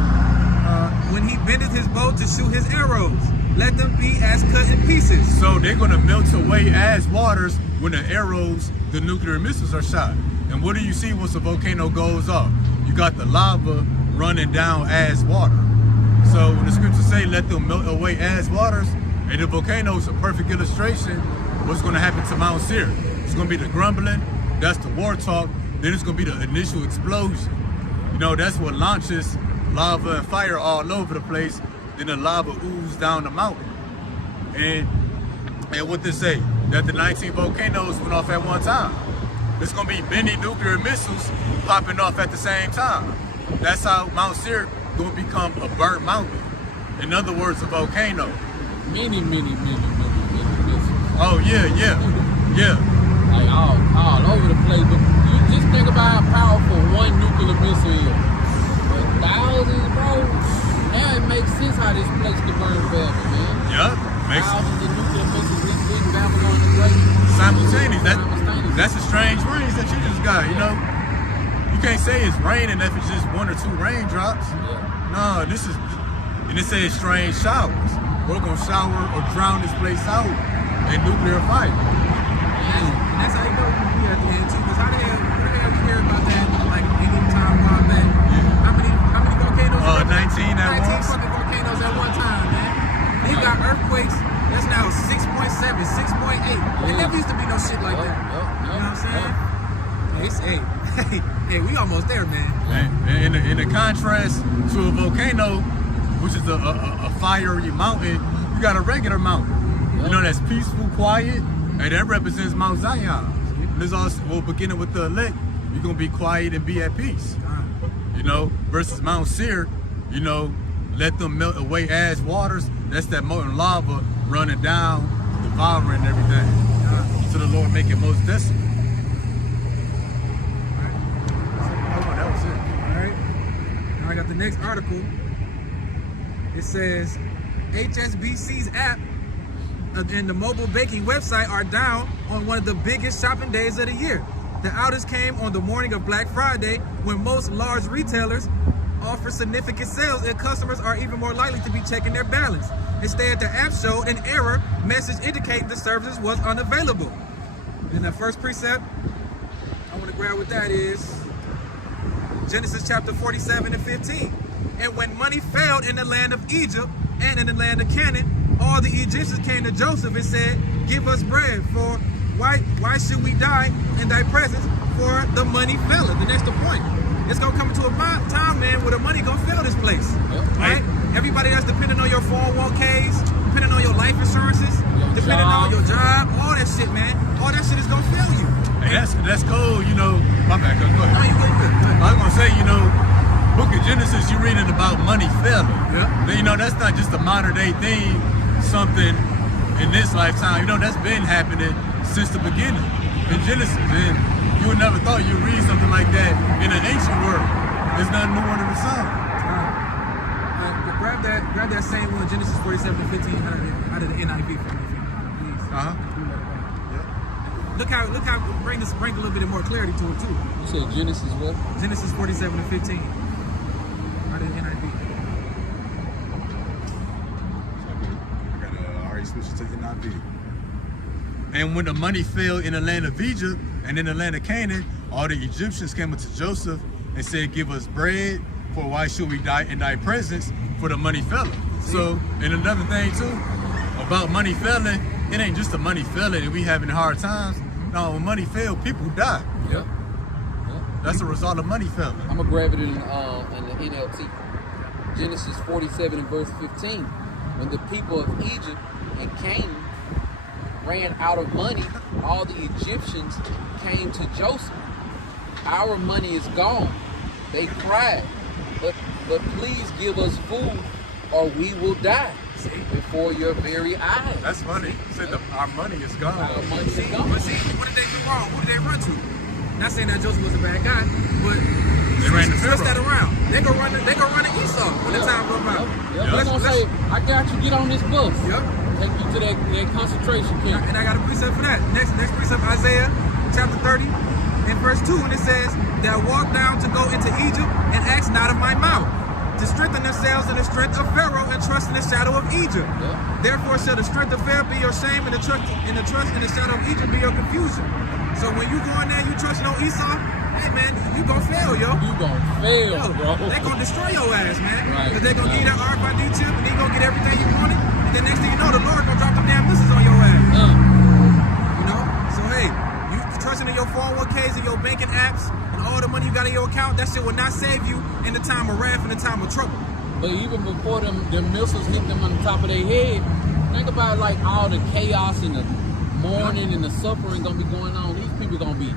When he bendeth his bow to shoot his arrows, let them be as cut in pieces. So they're gonna melt away as waters when the arrows, the nuclear missiles are shot. And what do you see once a volcano goes off? You got the lava running down as water. So when the scriptures say let them melt away as waters, and the volcano is a perfect illustration of what's gonna happen to Mount Seir. It's gonna be the grumbling, that's the war talk, then it's gonna be the initial explosion. You know, that's what launches lava and fire all over the place. Then the lava oozes down the mountain. And what they say, that the 19 volcanoes went off at one time. There's gonna be many nuclear missiles popping off at the same time. That's how Mount Seir gonna become a burnt mountain. In other words, a volcano. Many missiles. Oh yeah. Like all over the place. But you just think about how powerful one nuclear missile is. But thousands, bro. Now it makes sense how this place could burn forever, man. Yep. Thousands of nuclear missiles reaching Babylon the Great. Simultaneous. That's a strange range that you just got, you know? You can't say it's raining if it's just 1 or 2 raindrops. Yeah. No, this is, and it says strange showers. We're gonna shower or drown this place out in nuclear fire. And that's how you know we at the end too. Because how the hell you hear about that like any time while back? How many volcanoes? 19 at 19 once. fucking volcanoes at one time, man. They got earthquakes. That's now 6.7, 6.8. There never used to be no shit like that. You know what I'm saying? Hey, we almost there, man. And in the contrast to a volcano, which is a fiery mountain, you got a regular mountain. You know, that's peaceful, quiet, and that represents Mount Zion. And this also, well, beginning with the elect, you're gonna be quiet and be at peace. You know, versus Mount Seir, you know, let them melt away as waters. That's that molten lava running down, devouring everything. So the Lord make it most desolate. That was it. All right. Now I got the next article. It says HSBC's app and the mobile banking website are down on one of the biggest shopping days of the year. The outage came on the morning of Black Friday, when most large retailers offer significant sales and customers are even more likely to be checking their balance. Instead, the app showed an error message indicating the service was unavailable. And the first precept I want to grab what that is Genesis chapter 47 and 15. And when money failed in the land of Egypt and in the land of Canaan, all the Egyptians came to Joseph and said, "Give us bread, for why should we die in thy presence? For the money faileth." And that's the point. It's gonna come to a time, man, where the money gonna fail this place, right? Everybody that's depending on your 401ks, depending on your life insurances, depending on your job, all that shit, man. All that shit is gonna fail you. Hey, that's cool, you know. My bad, go ahead. No, you good. I was gonna say, you know, Book of Genesis, you're reading about money failing. Yeah. You know, that's not just a modern day thing, something in this lifetime. You know, that's been happening since the beginning in Genesis. And you would never thought you'd read something like that in an ancient world. There's nothing new under the sun. Grab that same one, Genesis 47 and 15 out of the NIV for me, please. Look how bring a little bit more clarity to it too. You said Genesis what? Genesis 47 and 15 out of the NIV. I gotta already switch to the NIV. And when the money fell in the land of Egypt and in the land of Canaan, all the Egyptians came up to Joseph and said, give us bread, for why should we die in thy presence? For the money fella. So, and another thing too, about money failing, it ain't just the money failing and we having hard times. No, when money fail, people die. Yep. That's a result of money failing. I'm gonna grab it in the NLT. Genesis 47 and verse 15. When the people of Egypt and Canaan ran out of money, all the Egyptians came to Joseph. Our money is gone. They cried, but please give us food or we will die before your very eyes. That's funny. Said our money is gone. Our money is gone. But see, what did they do wrong? Who did they run to? Not saying that Joseph was a bad guy, but They ran to switch Pharaoh. that around. They go run to Esau when the time goes by. Yep. They're gonna say, I got you, get on this bus. Yep. Take you to that concentration camp. And I got a precept for that. Next precept, Isaiah chapter 30 and verse 2, and it says, that walk down to go into Egypt and ask not of my mouth, to strengthen themselves in the strength of Pharaoh and trust in the shadow of Egypt. Yeah. Therefore shall the strength of Pharaoh be your shame, and the trust in the shadow of Egypt be your confusion. So when you go in there, you trust no Esau, hey man, you gonna fail, yo. You gonna fail, Yo, bro. they gonna destroy your ass, man. Right. Because they gonna give you that RFID chip and they gonna get everything you wanted. And then next thing you know, the Lord gonna drop them damn missiles on your ass. You know? So hey, you trusting in your 401ks and your banking apps and all the money you got in your account, that shit will not save you in the time of wrath and the time of trouble. But even before them missiles hit them on the top of their head, think about like all the chaos and the mourning and the suffering gonna be going on. These people gonna be,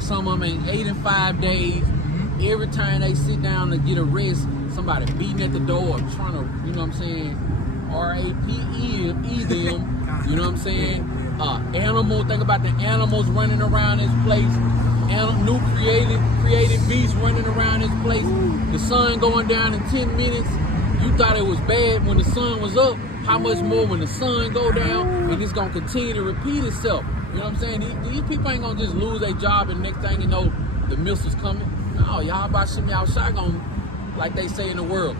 some of them ain't 8 and 5 days. Every time they sit down to get a rest, somebody beating at the door, trying to, you know what I'm saying, RAPE them, you know what I'm saying? Animal, think about the animals running around this place. New created beasts running around this place. The sun going down in 10 minutes. You thought it was bad when the sun was up. How much more when the sun go down? And it's gonna continue to repeat itself. You know what I'm saying? These people ain't gonna just lose their job and next thing you know, the missiles coming. No, y'all about to y'all shotgun, like they say in the world.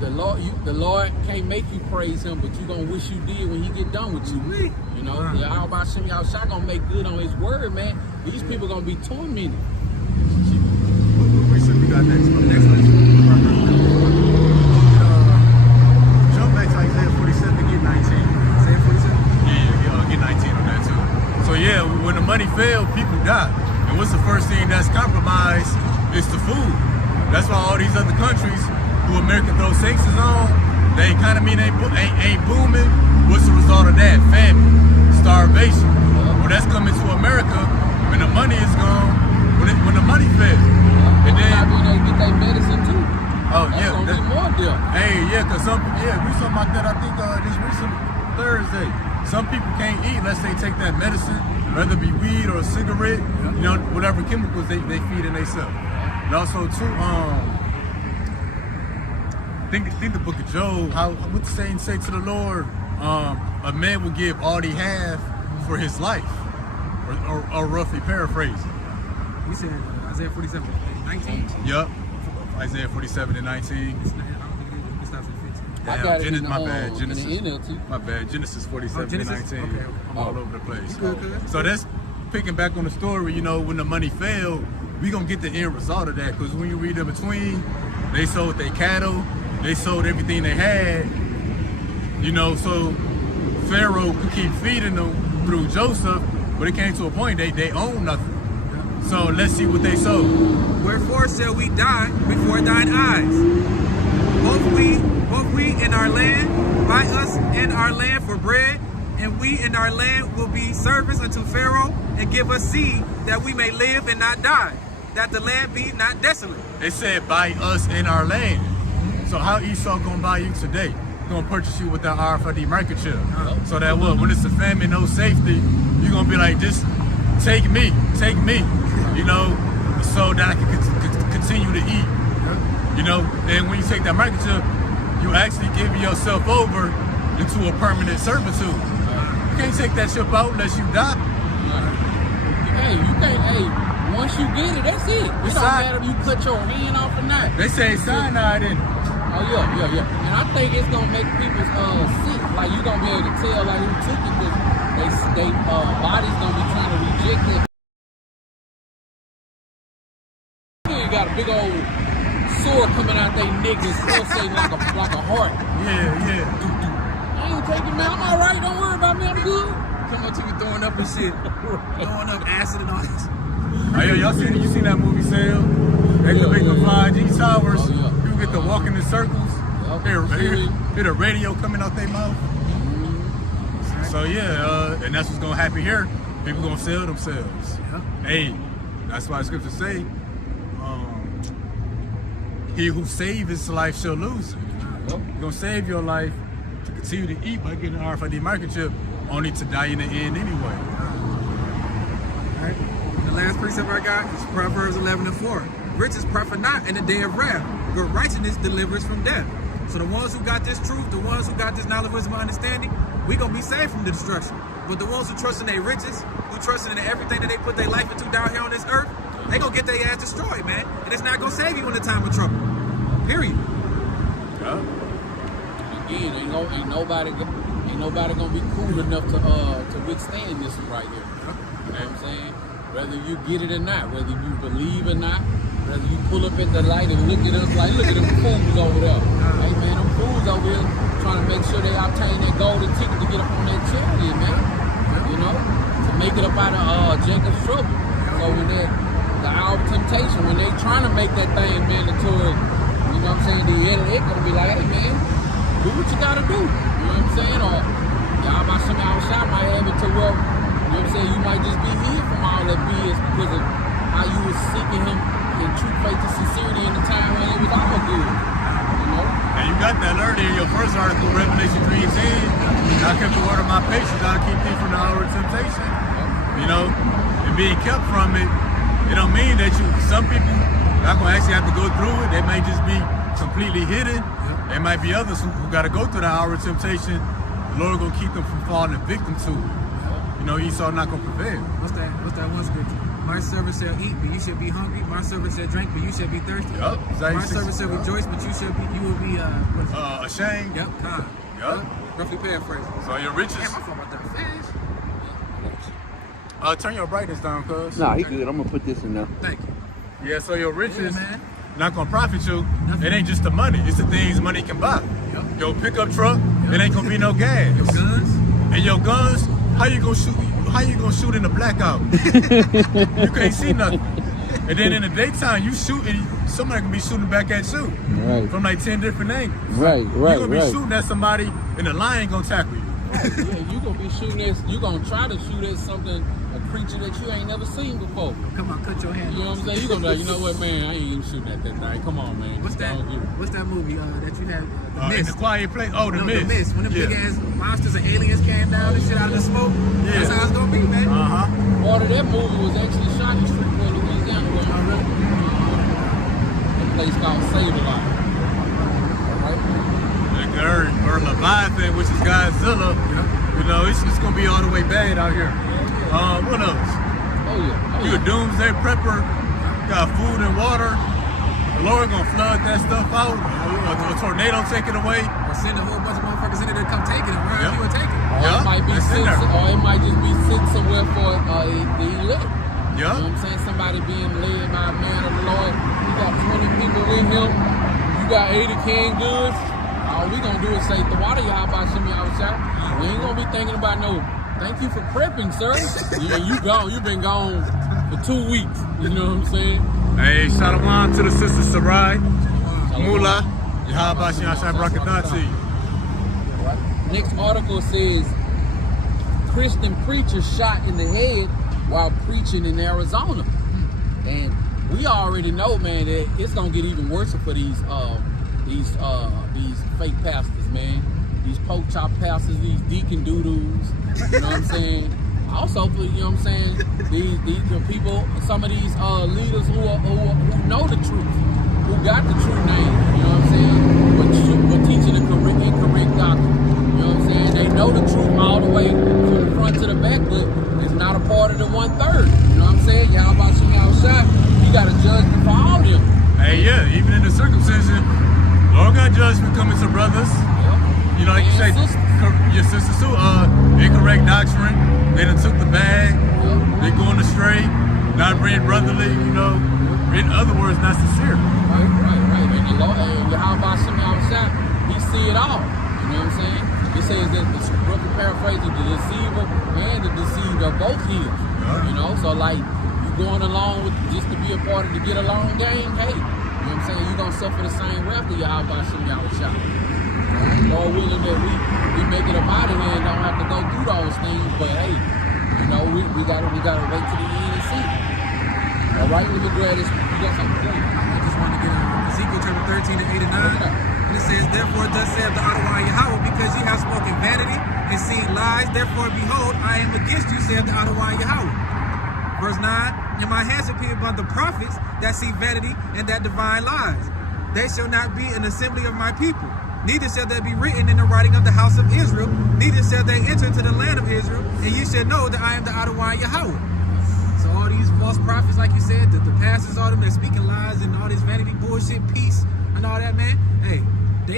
The Lord can't make you praise him, but you gonna wish you did when he get done with you. You know, y'all about to y'all shotgun make good on his word, man. These people gonna be tormented. What precept we got next? Next one. Jump back to Isaiah 47 and get 19. Isaiah 47? Yeah, get 19 on that too. So yeah, when the money fails, people die. And what's the first thing that's compromised? It's the food. That's why all these other countries who America throws sanctions on, the economy ain't booming. What's the result of that? Famine, starvation. Well, that's coming to America when the money is gone, when the money fails. And then they get their medicine too. Oh That's yeah, gonna be more deal. Hey, yeah, cause we something like that. I think this recent Thursday, some people can't eat unless they take that medicine, whether it be weed or a cigarette, you know, whatever chemicals they feed in themselves. And also too, think the book of Job. What the saying say to the Lord? A man will give all he have for his life, or roughly paraphrasing. He said Isaiah 47, 19. Yup, Isaiah 47 and 19. I don't think it stops at 15. I got it in the, my bad, Genesis. in the NLT. My bad, Genesis 47 Genesis? and 19. Okay. I'm all over the place. Good. So that's picking back on the story, you know, when the money failed, we gonna get the end result of that. Because when you read in between, they sold their cattle, they sold everything they had, you know, so Pharaoh could keep feeding them through Joseph, but it came to a point they own nothing. So let's see what they sold. Wherefore shall we die before thine eyes? Both we in our land, buy us in our land for bread, and we in our land will be servants unto Pharaoh, and give us seed that we may live and not die, that the land be not desolate. They said buy us in our land. So how Esau gonna buy you today? Gonna purchase you with that RFID microchip. So that what? When it's a famine, no safety, you're gonna be like, just take me, you know, so that I can continue to eat. You know, and when you take that microchip, you actually give yourself over into a permanent servitude. You can't take that chip out unless you die. Hey, you can't. Hey, once you get it, that's it. It don't matter if you cut your hand off or not. They say cyanide in it. Oh yeah. And I think it's gonna make people sick. Like you gonna be able to tell like who took it because they bodies gonna be trying to reject it. big old sword coming out their neck and pulsating like a heart. Yeah. I ain't taking, man. I'm all right. Don't worry about me. I'm good. Come on to me throwing up and shit. Throwing up acid and all this. Oh, yeah, you seen that movie, Sale? They can make them fly G Towers. Oh, yeah. People get to walk in circles. Yep. Hear the radio coming out their mouth. So yeah, and that's what's gonna happen here. People gonna sell themselves. Yeah. Hey, that's why the scriptures say, he who saves his life shall lose it. You're gonna save your life to continue to eat by getting an RFID microchip, only to die in the end anyway. Alright. The last precept I got is Proverbs 11:4. Riches profit not in the day of wrath, but righteousness delivers from death. So the ones who got this truth, the ones who got this knowledge, wisdom, and understanding, we gonna be saved from the destruction. But the ones who trust in their riches, who trust in everything that they put their life into down here on this earth, they gonna get their ass destroyed, man. And it's not gonna save you in the time of trouble. Period. Yeah. Again, ain't nobody gonna be cool enough to withstand this right here. You know what I'm saying? Whether you get it or not, whether you believe or not, whether you pull up at the light and look at us like, look at them fools over there. Hey man, them fools over here trying to make sure they obtain that golden ticket to get up on that chariot, man. You know, to make it up out of Jacob's trouble. So when the hour of temptation, when they trying to make that thing mandatory, you know what I'm saying, the end of it gonna be like, hey man, do what you gotta do. You know what I'm saying? Or y'all about some outside might have it to where, you know what I'm saying, you might just be hid from all that BS because of how you was seeking him in true faith and sincerity in the time when it was all good. You know? And you got that earlier in your first article, Revelation 3:10. I kept the word of my patience, I'll keep thee from the hour of temptation. You know, and being kept from it, it don't mean that some people not gonna actually have to go through it. They may just be completely hidden. There might be others who gotta go through the hour of temptation. The Lord gonna keep them from falling victim to it. You know, Esau not gonna prevail. What's that one scripture? My servant shall eat, but you shall be hungry. My servant shall drink, but you shall be thirsty. Yup. My servant shall rejoice, but you will be Ashamed. Yep, kind. Yup. Roughly paraphrasing. So your riches. Damn, I thought about that fast. Turn your brightness down, cuz. Nah, he good. I'm gonna put this in there. Thank you. Yeah, so your riches Yeah, man. not gonna profit you. Nothing. It ain't just the money, it's the things money can buy. Yep. Your pickup truck, it ain't gonna be no gas. Your guns. And your guns, how you gonna shoot in the blackout? You can't see nothing. And then in the daytime, you shooting, somebody can be shooting back at you Right. from like 10 different angles. Right. You're gonna be shooting at somebody, and the lion gonna tackle you. Yeah, you gonna be shooting at, you gonna try to shoot at something, a creature that you ain't never seen before. Come on, cut your hand. You know what I'm saying? You gonna be like, you know what, man, I ain't even shooting at that thing. Come on, man. What's that? Just don't do it. What's that movie that you had? The In Mist. the quiet place. Oh, the No, mist. The Mist. When the Yeah. big ass monsters and aliens came down and shit out of the smoke. Yeah. That's how it's gonna be, man. Part of that movie was actually shot in Shreveport, Louisiana. Where a place called Save-A-Lot. Right? Or Leviathan, which is Godzilla. You know, it's gonna be all the way bad out here. What else? Oh yeah. You a doomsday prepper, got food and water. The Lord gonna flood that stuff out. A tornado take it away. Or send a whole bunch of motherfuckers in there to come take it and wherever Yep. you would take it. Or Yeah, it might be that's in sitting, there. or it might just be sitting somewhere for the elect. You know Yeah. what I'm saying? Somebody being led by a man of the Lord. You got 20 people with him. You got 80 canned goods. All we gonna do is say, the water y'all about Shimmy outside. We ain't gonna be thinking about no, thank you for prepping, sir. Yeah, you gone. You been gone for 2 weeks. You know what I'm saying? Hey, shalom to the sister Sarai, Mula, Yahabashim Yashai Brakadati. Next article says, Christian preacher shot in the head while preaching in Arizona. And we already know, man, that it's gonna get even worse for these fake pastors, man. These pork chop pastors, these deacon doodles. You know what I'm saying? Also, you know what I'm saying? These people, some of these leaders who know the truth, who got the true name. You know what I'm saying? But teaching the incorrect doctrine. You know what I'm saying? They know the truth all the way from the front to the back, but it's not a part of the 1/3. You know what I'm saying? Y'all about to y'all shot. You got a judgment for all them. Hey, yeah, even in the circumcision, Lord got judgment coming to brothers. You know, like you say, your sisters too, incorrect doctrine. They done took the bag. They going astray, not being brotherly, you know. in other words, not sincere. Right. And the Lord, and Yahweh Shem Yahushua, he see it all. You know what I'm saying? It says that the roughly paraphrasing, the deceiver and the deceived are both healed. You know, so like you going along with just to be a part of the get along game, hey, you know what I'm saying? You're gonna suffer the same wrath of Yahweh Shem Yahushua. Lord willing that we make it up out of here and don't have to go through those things, but hey, you know, we gotta wait to the end and see. All right, let me grab this. You got something to say? I just want to get Ezekiel chapter 13 and 8 and 9. And it says, therefore thus saith the Adonai Yahweh, because ye have spoken vanity and seen lies, therefore behold, I am against you, saith the Adonai Yahweh. Verse 9, and my hands appear upon the prophets that see vanity and that divine lies. They shall not be an assembly of my people, neither shall they be written in the writing of the house of Israel, neither shall they enter into the land of Israel, and ye shall know that I am the Adonai Yahweh. So all these false prophets, like you said, the pastors, all them, they're speaking lies and all this vanity bullshit, peace and all that, man. Hey,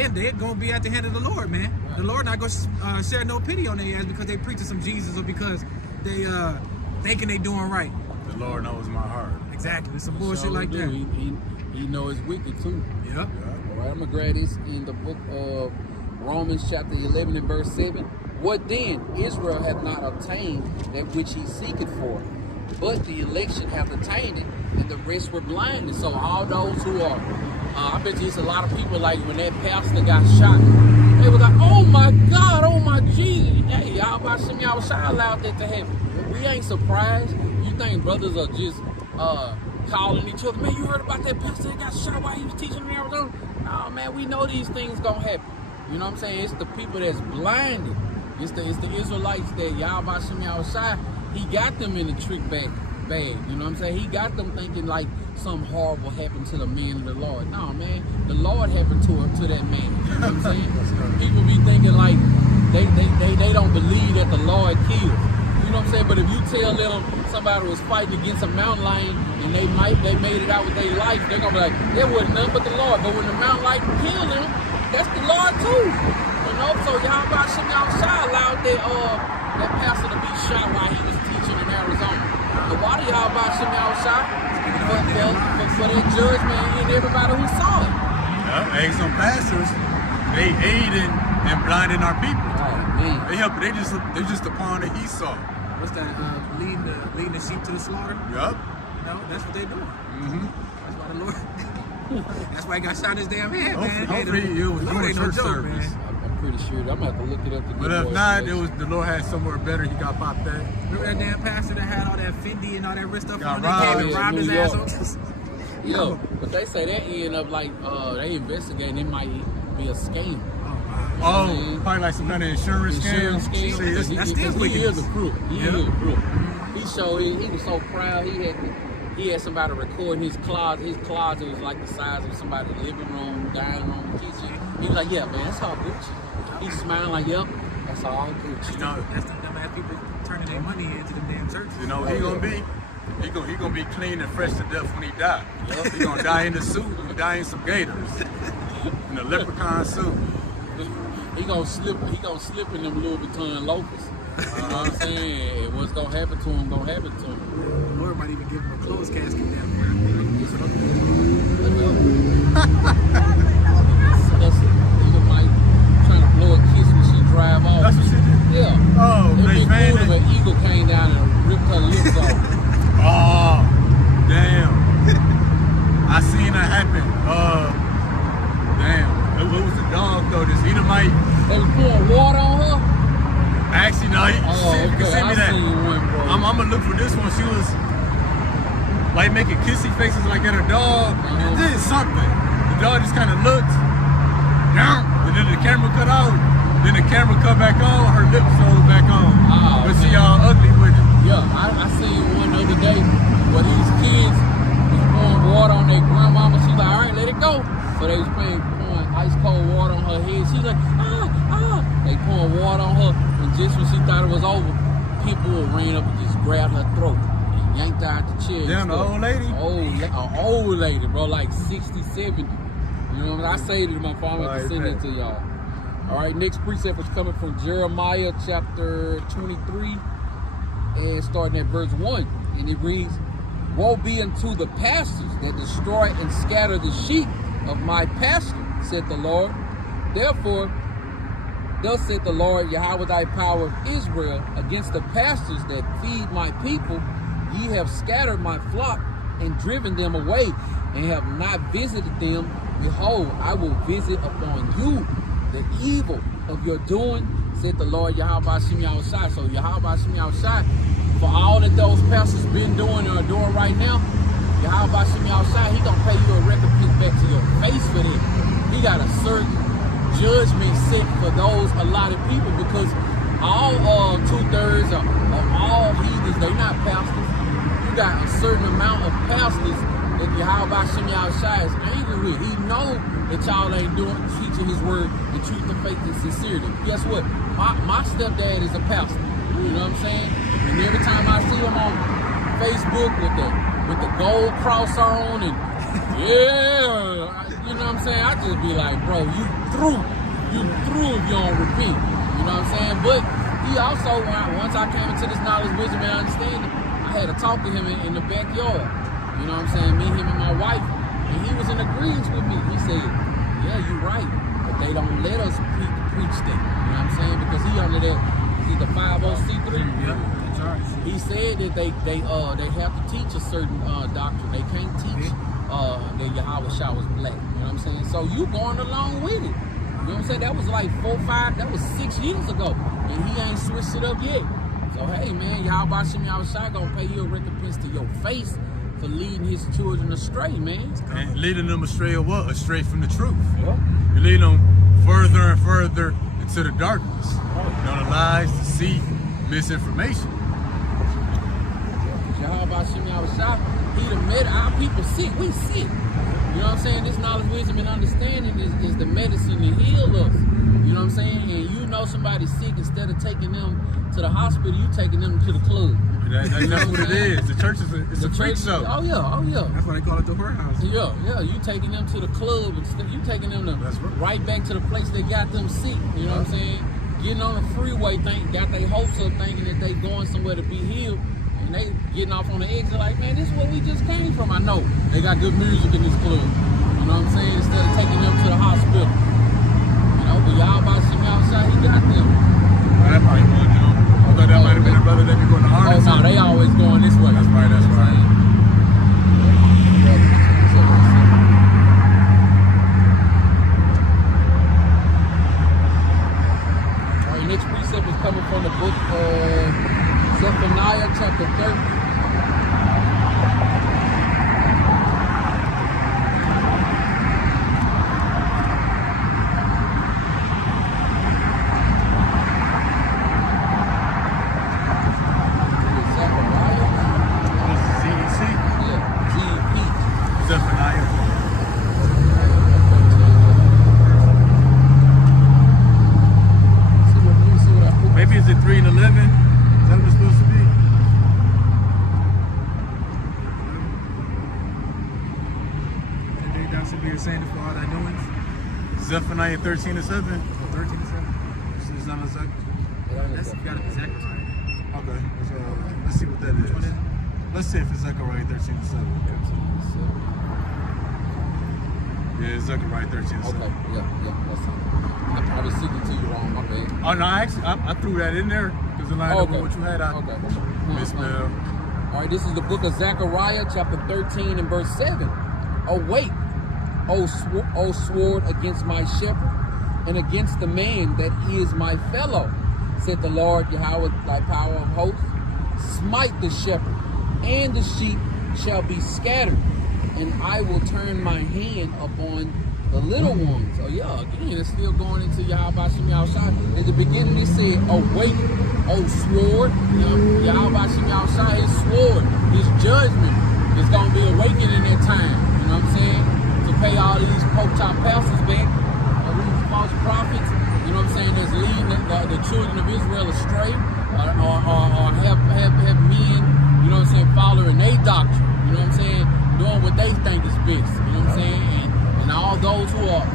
they're going to be at the hand of the Lord, man. The Lord not going to share no pity on their ass because they preaching some Jesus or because they thinking they doing right. The Lord knows my heart. Exactly. It's some bullshit like that. He know it's wicked too. Yep. All right, I'm going to grab this in the book of Romans chapter 11 and verse 7. What then? Israel hath not obtained that which he seeketh for, but the election hath attained it, and the rest were blinded. So all those who are, I bet you it's a lot of people like when that pastor got shot, they were like, oh my God, oh my Jesus. Hey, y'all about some y'all allowed that to happen. We ain't surprised. You think brothers are just calling each other, man, you heard about that pastor that got shot while he was teaching in Arizona? No, man, we know these things gonna happen. You know what I'm saying? It's the people that's blinded. It's the Israelites that Yahweh Shem Yahushua, he got them in the trick bag. You know what I'm saying? He got them thinking like something horrible happened to the man of the Lord. No, man, the Lord happened to that man. You know what I'm saying? People be thinking like they don't believe that the Lord kills. You know what I'm saying? But if you tell them somebody was fighting against a mountain lion and they made it out with their life, they're gonna be like, there wasn't nothing but the Lord. But when the mountain lion killed them, that's the Lord too. You know, so Yahweh Shem Yahushua allowed that pastor to be shot while he was teaching in Arizona. The why do Yahweh Shem Yahushua for that judgment and everybody who saw it. Hey, some pastors, they aiding and blinding our people. Oh, man. They help. They just the pawn that he saw. What's that? Leading the sheep to the slaughter? Yup. No, that's what they doing. Mm-hmm. That's why the Lord. That's why he got shot in his damn head, man. Hopefully it was Lord doing ain't no church joke, service. man. I'm pretty sure. I'm gonna have to look it up. But if not, the Lord had somewhere better. He got popped at. Remember that damn pastor that had all that Fendi and all that rich stuff Got on? They came and robbed robbed in his New ass. Yo, but they say that end up like they investigating. It might be a scam. Oh, probably like some kind of insurance scam. Scam. See, That's still He is a crook. He Yeah. is a crook. He showed he was so proud. He had somebody recording his closet. His closet was like the size of somebody's living room, dining room, kitchen. He was like, yeah, man, that's all Gucci. He's smiling like, yep, that's all Gucci. You know, That's the dumb ass people turning their money into them damn churches. you know, he gonna be clean and fresh to death when he die. He gonna die in the suit. He gonna die in some gators, in a leprechaun suit. He gonna slip in them Louis Vuitton loafers. You know what I'm saying? And what's gonna happen to him, gonna happen to him. The Lord might even give him a closed casket down That's it. He might trying to blow a kiss when she drive off. That's what she did. Yeah. Oh, It'd they be fan cool if it. an eagle came down and ripped her lips off. Oh, damn. I seen that happen. Damn. It was the dog though. This Edomite. They was pouring water on her. Actually, no. You can send me I that. seen one, bro. I'm gonna look for this one. She was like making kissy faces like at her dog. It did something. The dog just kind of looked. And then the camera cut out. Then the camera cut back on. Her lips rolled back on. Oh, But she man. all ugly with it. Yeah, I seen one the other day where these kids was pouring water on their grandmama. She's like, all right, let it go. So they was pouring ice cold water on her head. She's like, They pouring water on her. And just when she thought it was over, people ran up and just grabbed her throat and yanked her out the chair. Damn, the old lady? An old lady, bro, like 60, 70. You know what I say to my father to send it to y'all. All right, next precept is coming from Jeremiah chapter 23 and starting at verse 1. And it reads, Woe be unto the pastors that destroy and scatter the sheep of my pasture, said the Lord. Therefore, thus said the Lord, Yahweh thy power of Israel, against the pastors that feed my people, ye have scattered my flock and driven them away, and have not visited them. Behold, I will visit upon you the evil of your doing, said the Lord Yahweh Hashem Yahushai. So Yahweh Hashem Yahushai, for all that those pastors been doing or are doing right now, Yahweh Hashem Yahushai, he gonna pay you a recompense back to your face for that. He got a certain judgment set for those allotted people, because all 2/3 of all heathens, they not pastors. You got a certain amount of pastors that Yahweh Hashem Yahushai is angry with. He know that y'all ain't teaching his word, the truth, the faith, and sincerity. Guess what? My stepdad is a pastor. You know what I'm saying? And every time I see him on Facebook with the gold cross on, and yeah, you know what I'm saying? I just be like, bro, you through if you don't repent. You know what I'm saying? But he also, once I came into this knowledge, wisdom, and understanding, I had to talk to him in the backyard. You know what I'm saying? Me, him, and my wife. And he was in agreement with me. He said, yeah, you're right. But they don't let us preach that. You know what I'm saying? Because he under that, he's the 501c3. Yeah, that's right. He said that they have to teach a certain doctrine. They can't teach that Yahweh Shah was black. You know what I'm saying? So you going along with it. You know what I'm saying? That was like 6 years ago. And he ain't switched it up yet. So hey man, Yahweh Hashem Yahushai gonna pay you a recompense to your face for leading his children astray, man. And leading them astray of what? Astray from the truth. Yeah. You lead them further and further into the darkness. You know, the lies, deceit, misinformation. Yahweh Hashem Yahushai, he done made our people sick. We sick. You know what I'm saying? This knowledge, wisdom, and understanding is the medicine to heal us. You know what I'm saying? And you know somebody's sick, instead of taking them to the hospital, you taking them to the club. That's what it is. The church is a freak show. Oh yeah. That's why they call it the whorehouse. Yeah. You taking them to the club, instead you taking them to That's right back to the place they got them sick. You know what I'm saying? Getting on the freeway, got their hopes up, thinking that they going somewhere to be healed, and they getting off on the exit like, man, this is where we just came from. I know they got good music in this club. You know what I'm saying? Instead of taking them to the hospital, you know, but y'all about to see me outside, he got them. That might be, you know. I thought that might have been a brother that be going to Oh harness. no, they always going this way. That's right. All right, next precept is coming from the book of Zephaniah chapter 30. Maybe is it 3 and 11? Is that what it's supposed to be? And they down should be saying for all thy doings. Zephaniah 13 and 7. 13 and 7. It's not exact. That's got to be Zechariah. Okay, let's see what that is. Let's see if it's Zechariah 13 and 7. Yeah, it's Zechariah 13 and 7. Okay, yeah, that's fine. I probably sent it to you wrong, my bad. Oh no, I threw that in there because it lined up with what you had out. Okay. Misspelled. All right, this is the book of Zechariah, chapter 13 and verse 7. Awake, O sword, against my shepherd, and against the man that is my fellow, said the Lord Yahweh, thy power of hosts. Smite the shepherd, and the sheep shall be scattered, and I will turn my hand upon the little ones. Oh yeah, again, it's still going into Yahweh Hashem Yahushai. At the beginning, it said, awake, O sword. Yahweh Hashem Yahushai, his sword, his judgment is going to be awakened in that time. You know what I'm saying? To pay all these pope-top pastors back, all these false prophets, you know what I'm saying, that's leading the children of Israel astray, or have men, you know what I'm saying, following their doctrine. You know what I'm saying? Doing what they think is best. You know what I'm saying? And all those who are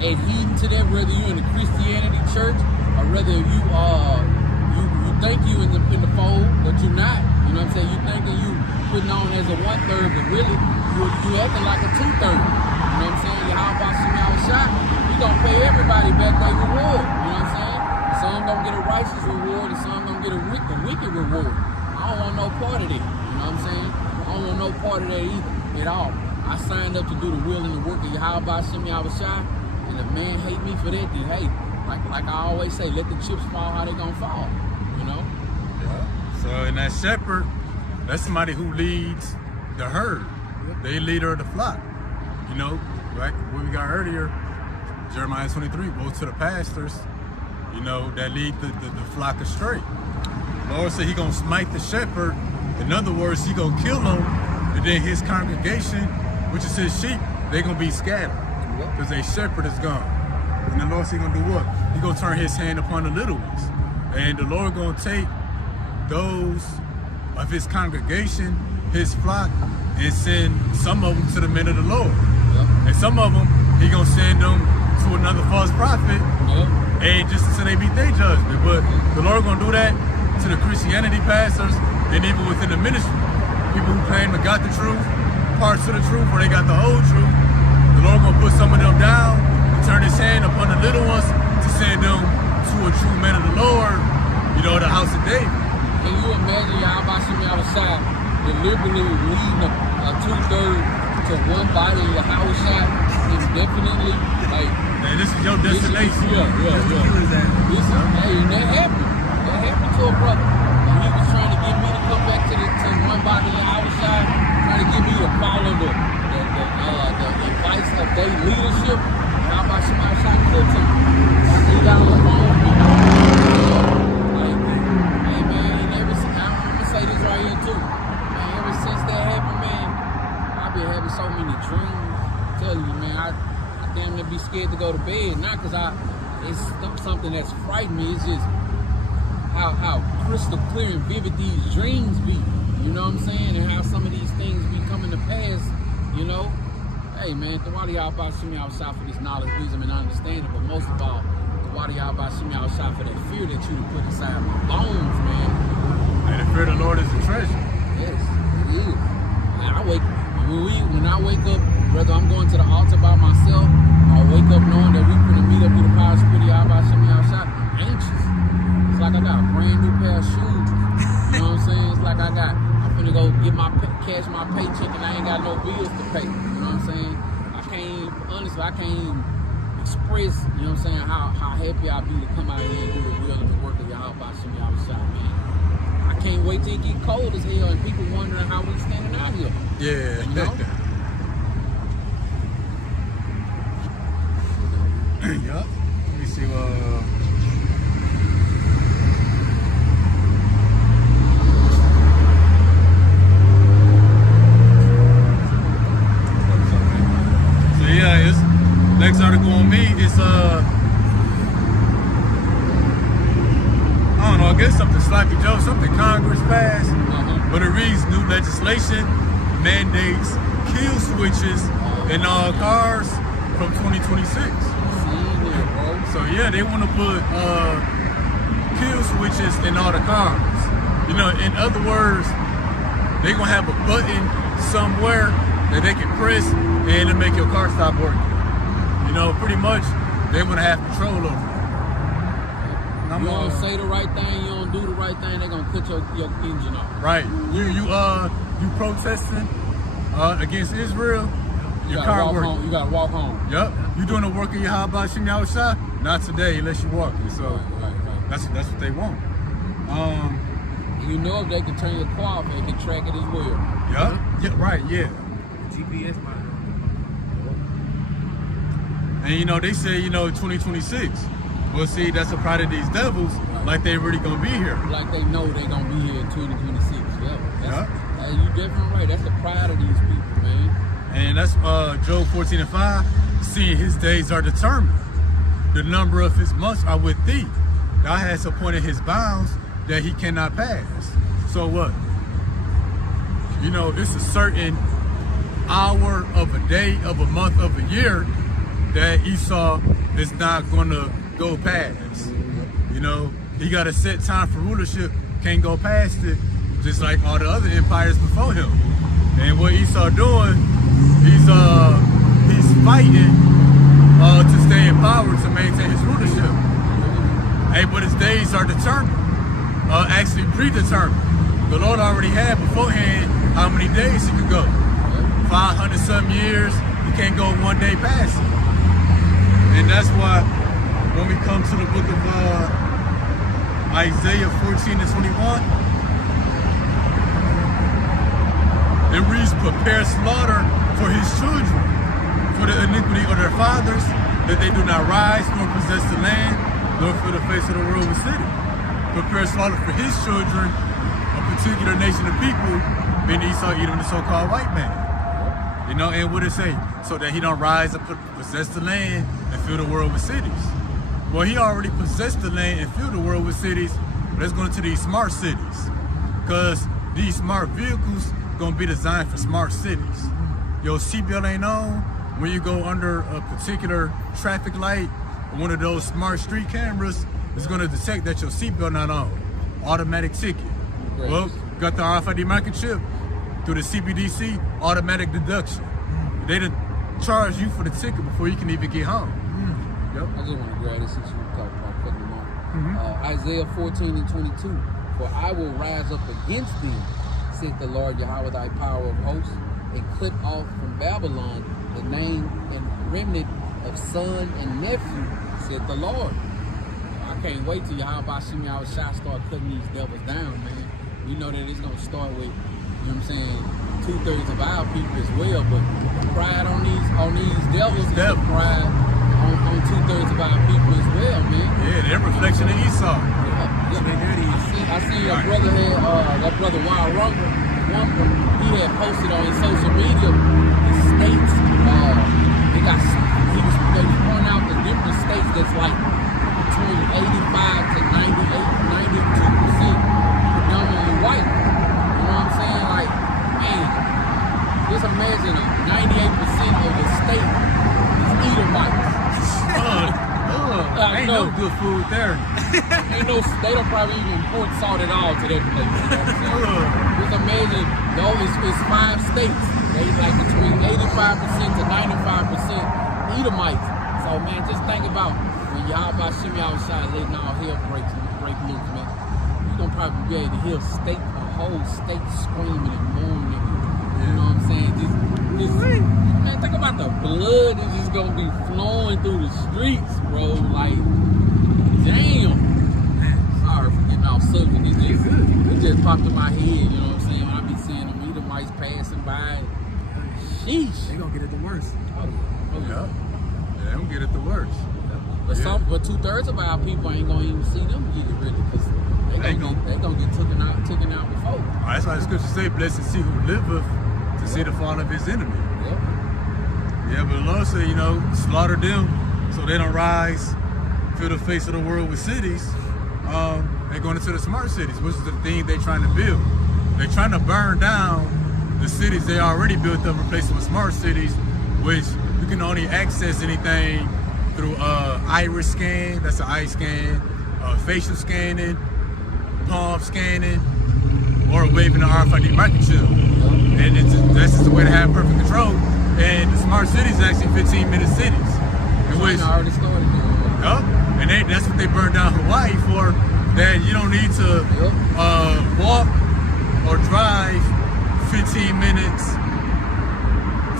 adhering to that, whether you're in the Christianity church or whether you think you in the fold, but you're not. You know what I'm saying? You thinking you putting on as a 1/3, but really you acting like a 2/3. You know what I'm saying? Yahweh Shem Yahushua, he gonna pay everybody back their reward. You know what I'm saying? Some gonna get a righteous reward, and some gonna get a wicked reward. I don't want no part of that. You know what I'm saying? I don't want no part of that either at all. I signed up to do the will and the work of Yahweh Shem Yahushua, and if man hate me for that, then hey, like I always say, let the chips fall how they gonna fall. You know? Yeah. So, and that shepherd, that's somebody who leads the herd. They leader of the flock. You know, like what we got earlier, Jeremiah 23, woe to the pastors, you know, that lead the flock astray. The Lord said he gonna smite the shepherd. In other words, he gonna kill him, and then his congregation, which is his sheep, they gonna be scattered because their shepherd is gone. And the Lord said he gonna do what? He gonna turn his hand upon the little ones. And the Lord gonna take those of his congregation, his flock, and send some of them to the men of the Lord. And some of them, he gonna send them to another false prophet, and just until they beat their judgment. But the Lord gonna do that to the Christianity pastors, and even within the ministry. People who claim to got the truth, parts of the truth, or they got the whole truth. The Lord gonna put some of them down, and turn his hand upon the little ones to send them to a true man of the Lord, you know, the house of David. Can you imagine Yahweh Shem Yahushua deliberately leading a 2/3 to one body of Yahushua indefinitely? Like, Man, this is your destination. This is, hey, and that happened. That happened to a brother. And he was trying to get me to come back to one body of Yahushua, trying to get me to follow the advice of their leadership. Yahweh Shem Yahushua killed him. He got on the phone with me. Hey man, and I'm gonna say this right here too. Man, ever since that happened, man, I've been having so many dreams. I'm telling you, man, I damn near be scared to go to bed. Not because it's something that's frightened me. It's just how crystal clear and vivid these dreams be. You know what I'm saying? And how some of these things be coming to pass. You know? Hey man, Tawadi Yahweh Shem Yahushua for this knowledge, wisdom, and understanding. But most of all, Tawadi Yahweh Shem Yahushua for that fear that you put inside my bones, man. And the fear of the Lord is a treasure. Yes, it is. When I wake up, whether I'm going to the altar by myself, I wake up knowing that we're going to meet up with the power of Spirit Yahweh Shem Yahushua, anxious. It's like I got a brand new pair of shoes. You know what I'm saying? It's like I'm finna go get cash my paycheck and I ain't got no bills to pay. You know what I'm saying? I can't even express, you know what I'm saying, how happy I be to come out here and do the will and the work of Yahweh Shem Yahushua, man. I can't wait till it get cold as hell and people wondering how we standing out here. Yeah. You know? Yup. Let me see. So yeah, it's next article on me is I don't know. I guess something sloppy Joe, something Congress passed, but it reads new legislation mandates kill switches in all cars from 2026. So yeah, they want to put kill switches in all the cars. You know, in other words, they gonna have a button somewhere that they can press and it'll make your car stop working. You know, pretty much they want to have control over it. You don't say the right thing, you don't do the right thing, they're gonna cut your engine off. Right. You protesting against Israel. Your car working. You gotta walk home. Yep. You doing the work of Yahweh Shem Yahushua? Not today, unless you walking. So Right. that's what they want. You know if they can turn your car off, they can track it as well. Yep. Yeah. Right. Yeah. GPS monitor. And you know they say 2026. Well, see, that's a pride of these devils. Like they really gonna be here. Like they know they gonna be here in 2026. Yep. Yep. Hey, you definitely right. That's the pride of these people, man. And that's Job 14:5. Seeing his days are determined, the number of his months are with thee. Thou hast appointed his bounds that he cannot pass. So what? You know, it's a certain hour of a day, of a month, of a year that Esau is not gonna go past. You know, he got a set time for rulership, can't go past it. just like all the other empires before him. And what Esau doing, he's fighting to stay in power, to maintain his rulership. Hey, but his days are determined, actually predetermined. The Lord already had beforehand how many days he could go. 500 some years, he can't go one day past it. And that's why when we come to the book of Isaiah 14 and 21, it reads, prepare slaughter for his children, for the iniquity of their fathers, that they do not rise nor possess the land, nor for the face of the world with city. Prepare slaughter for his children, a particular nation of people, being Esau, Edom, the so-called white man. You know, and what it say? So that he don't rise and possess the land and fill the world with cities. Well, he already possessed the land and filled the world with cities, but let's go into these smart cities. Because these smart vehicles gonna be designed for smart cities. Your seatbelt ain't on. When you go under a particular traffic light, one of those smart street cameras is gonna detect that your seatbelt not on. Automatic ticket. Great. Well, got the RFID microchip through the CBDC, automatic deduction. They done charge you for the ticket before you can even get home. Yep. I just want to grab this since you talked about cutting them off. Isaiah 14 and 22. For I will rise up against them, saith the Lord Yahweh, thy power of hosts, and clip off from Babylon the name and remnant of son and nephew, saith the Lord. I can't wait till Yahweh Shimi Shai start cutting these devils down, man. We know that it's going to start with, you know what I'm saying, 2/3 of our people as well, but pride on these devils is a pride on 2/3 of our people as well, man. Yeah, they're a reflection of Esau. I see your brother had, that brother Wild Rumble, he had posted on his social media the states, they was pointing out the different states that's like between 85 to 92% predominantly white. You know what I'm saying? Like, man, just imagine 98% of the state is Edomites. Ain't no good food there. Ain't no, they don't probably even import salt at all to that place. You know what I'm saying? Just imagine, though it's 5 states. They like between 85% to 95% Edomites. So man, just think about when Yahweh Shimi outside letting all hell break loose, man. You're gonna probably be able to hear a whole state screaming and moaning. You know what I'm saying? Just man, think about the blood that's just gonna be flowing through the streets, bro. Like, damn. Man, sorry for getting off subject. It just popped in my head, you know what I'm saying? When I be seeing them Edomites passing by. Sheesh. They gonna get it the worst. Yeah, they don't get it the worst. But 2/3 of our people ain't gonna even see them get it really, because they gonna get taken out before. That's why the scripture say, blessed is he who liveth to see the fall of his enemy. Yep. Yeah, but the Lord said, you know, slaughter them so they don't rise, fill the face of the world with cities. They're going into the smart cities, which is the thing they're trying to build. They're trying to burn down the cities they already built up, replace them with smart cities, which you can only access anything through iris scan, that's an eye scan, facial scanning, palm scanning, or waving the RFID microchip. And that's just the way to have perfect control. And the smart cities are actually 15-minute cities. In which, already started doing yep, and that's what they burned down Hawaii for, that you don't need to walk or drive 15 minutes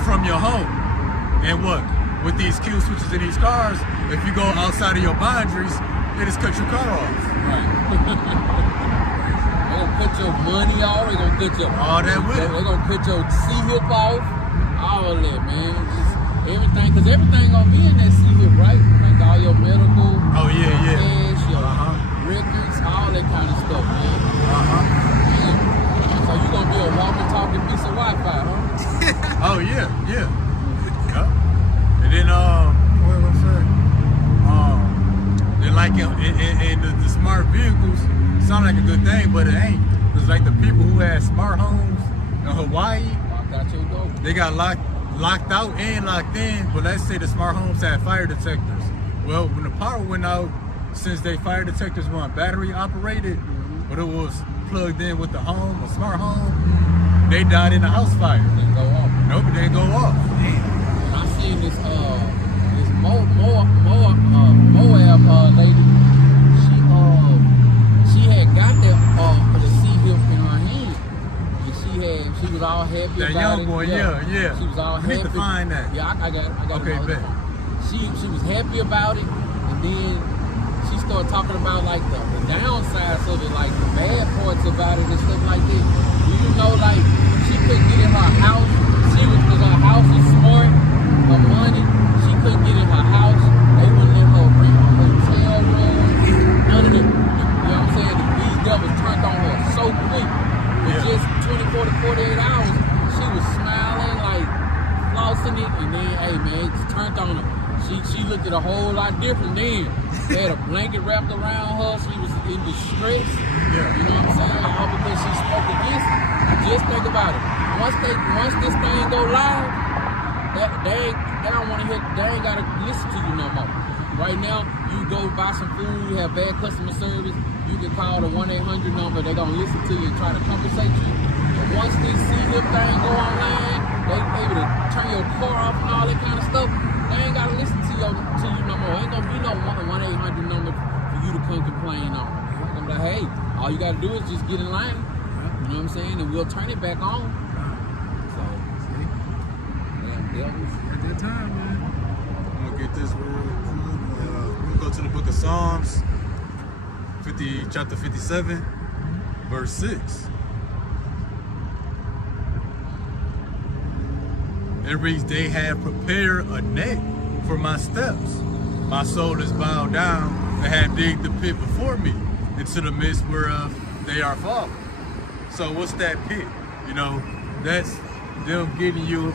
from your home. And what? With these kill switches in these cars, if you go outside of your boundaries, they just cut your car off. Right. They're gonna cut your money off, they're gonna cut your all that with it. They're gonna cut your C-hip off, all that, man. Just everything, because everything gonna be in that C-hip, right? Like all your medical, cash, your records, all that kind of stuff, man. So you gonna be a walking, talking piece of Wi-Fi, huh? Oh yeah. And then what was that? Then like in the smart vehicles, sound like a good thing, but it ain't. Cause like the people who had smart homes in Hawaii, Locked out your door. they got locked out and locked in. But let's say the smart homes had fire detectors. Well, when the power went out, since they fire detectors weren't battery operated, but it was plugged in with the home, a smart home, they died in a house fire. Didn't go off. Nope, it didn't go off. And I seen this Moab lady. She had got that the sea hip in her hand, and she was all happy That about young it. boy, yeah. She was all We happy. need to find that. Yeah, I got Okay, it. bet. She was happy about it, and then she started talking about like the downsides of it, like the bad parts about it and stuff like that. Do you know, like she couldn't get in her house. Because her house is smart, her money, she couldn't get in her house. They wouldn't let her rent a hotel room. None of the, you know what I'm saying? These devils turned on her so quick. In just 24 to 48 hours, she was smiling, like flossing it, and then, hey man, it just turned on her. She looked at a whole lot different then. They had a blanket wrapped around her. She was in distress. Yeah. You know what I'm saying? All because she spoke against it. Just think about it. Once this thing go live, they don't want to hear. They ain't gotta listen to you no more. Right now, you go buy some food, you have bad customer service. You can call the 1-800 number. They're gonna listen to you and try to compensate you. But once this CHIP thing go online, they able to turn your car off and all that kind of stuff. They ain't gotta listen to you no more. Ain't gonna be no 1-800 number for you to come complain on. They're gonna be like, hey, all you gotta do is just get in line. You know what I'm saying? And we'll turn it back on. So, damn devils. At that time, man. I'm gonna get this real quick. We'll go to the book of Psalms, chapter 57, verse 6. It reads, they have prepared a net for my steps. My soul is bowed down. They have digged the pit before me, into the midst whereof they are fallen. So what's that pit? You know, that's them getting you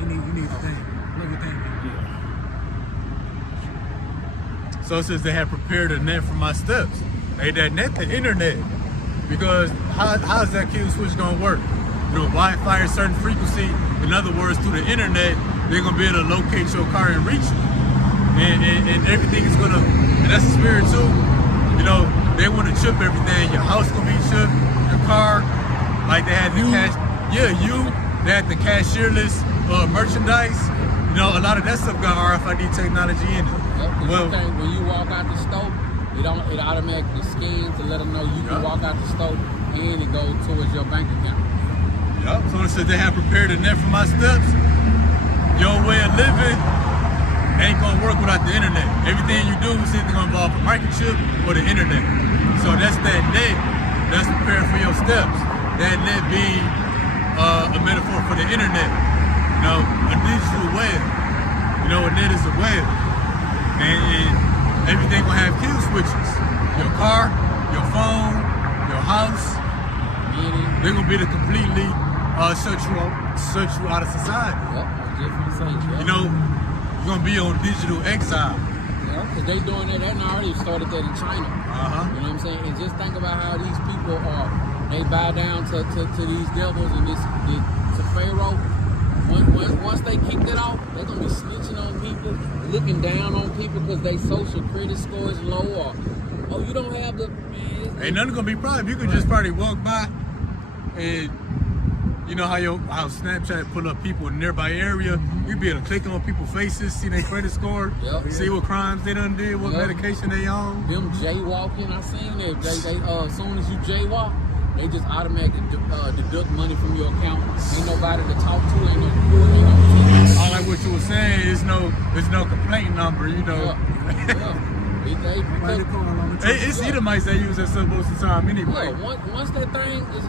You need the thing. Plug the thing in. So it says they have prepared a net for my steps. Hey, that net, the internet. Because how's that kill switch gonna work? You know, Wi-Fi, certain frequency. In other words, through the internet, they're gonna be able to locate your car and reach you. And everything is gonna, and that's the spirit too. You know, they want to chip everything. Your house gonna be chipped, your car, like they had the cash. Yeah, they had the cashierless merchandise. You know, a lot of that stuff got RFID technology in it. Well, when you walk out the store, it automatically scans to let them know you can walk out the store and it goes towards your bank account. Yep. So it says they have prepared a net for my steps. Your way of living ain't gonna work without the internet. Everything you do is either gonna involve a microchip or the internet. So that's that net that's prepared for your steps. That net being a metaphor for the internet. You know, a digital web. You know, a net is a web. And everything will have kill switches. Your car, your phone, your house. They're gonna be to completely shut you out of society. Yep, different things. You know, you're gonna be on digital exile. Yeah, because they doing that. They already started that in China. Uh-huh. You know what I'm saying? And just think about how these people they bow down to these devils and to Pharaoh. Once they kick it off, they're gonna be snitching on people, looking down on people because they social credit score is low, or you don't have the man. Ain't nothing gonna be private. You could just probably walk by and you know how Snapchat put up people in a nearby area. You'd be able to click on people's faces, see their credit score, see what crimes they done did, what medication they on. Them jaywalking, I seen that. They as soon as you jaywalk, they just automatically deduct money from your account. Ain't nobody to talk to, ain't no All like what you were saying is there's no complaint number, you know. It's Edomites that use that stuff most of the time anyway. Yeah, once that thing is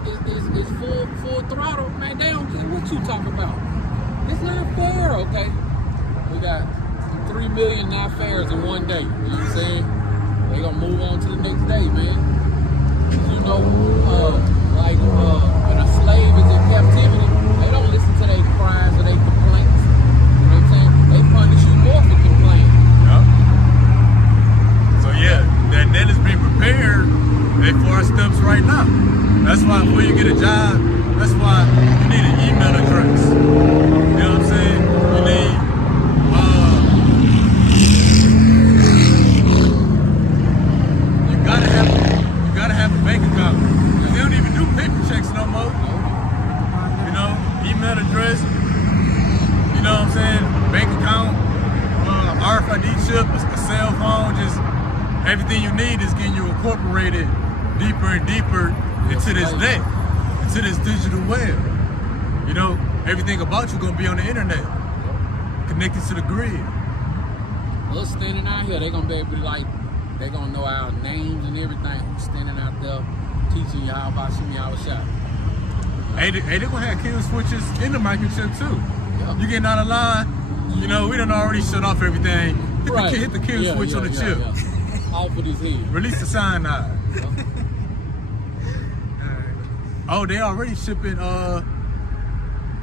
full throttle, man, they don't care what you talk about. It's not fair, okay? We got 3 million not fairs in one day. You know what I'm saying? They gonna move on to the next day, man. You know, when a slave is in captivity, they don't listen to their cries or their complaints. You know what I'm saying? They punish you more for complaining. Yep. So yeah, that net is being prepared for our steps right now. That's why before you get a job, that's why you need an email address. You know what I'm saying? You need you gotta RFID chip, a cell phone, just everything you need is getting you incorporated deeper and deeper into this net, into this digital web. You know, everything about you gonna be on the internet, connected to the grid. Us standing out here, they're gonna be able to they're gonna know our names and everything. Who's standing out there teaching y'all about shooting y'all shot. Hey, they gonna have kill switches in the microchip too. Yeah. You getting out of line, you know, we done already shut off everything. Hit the kill switch on the chip. Yeah. Off with his head. Release the cyanide. Oh, they already shipping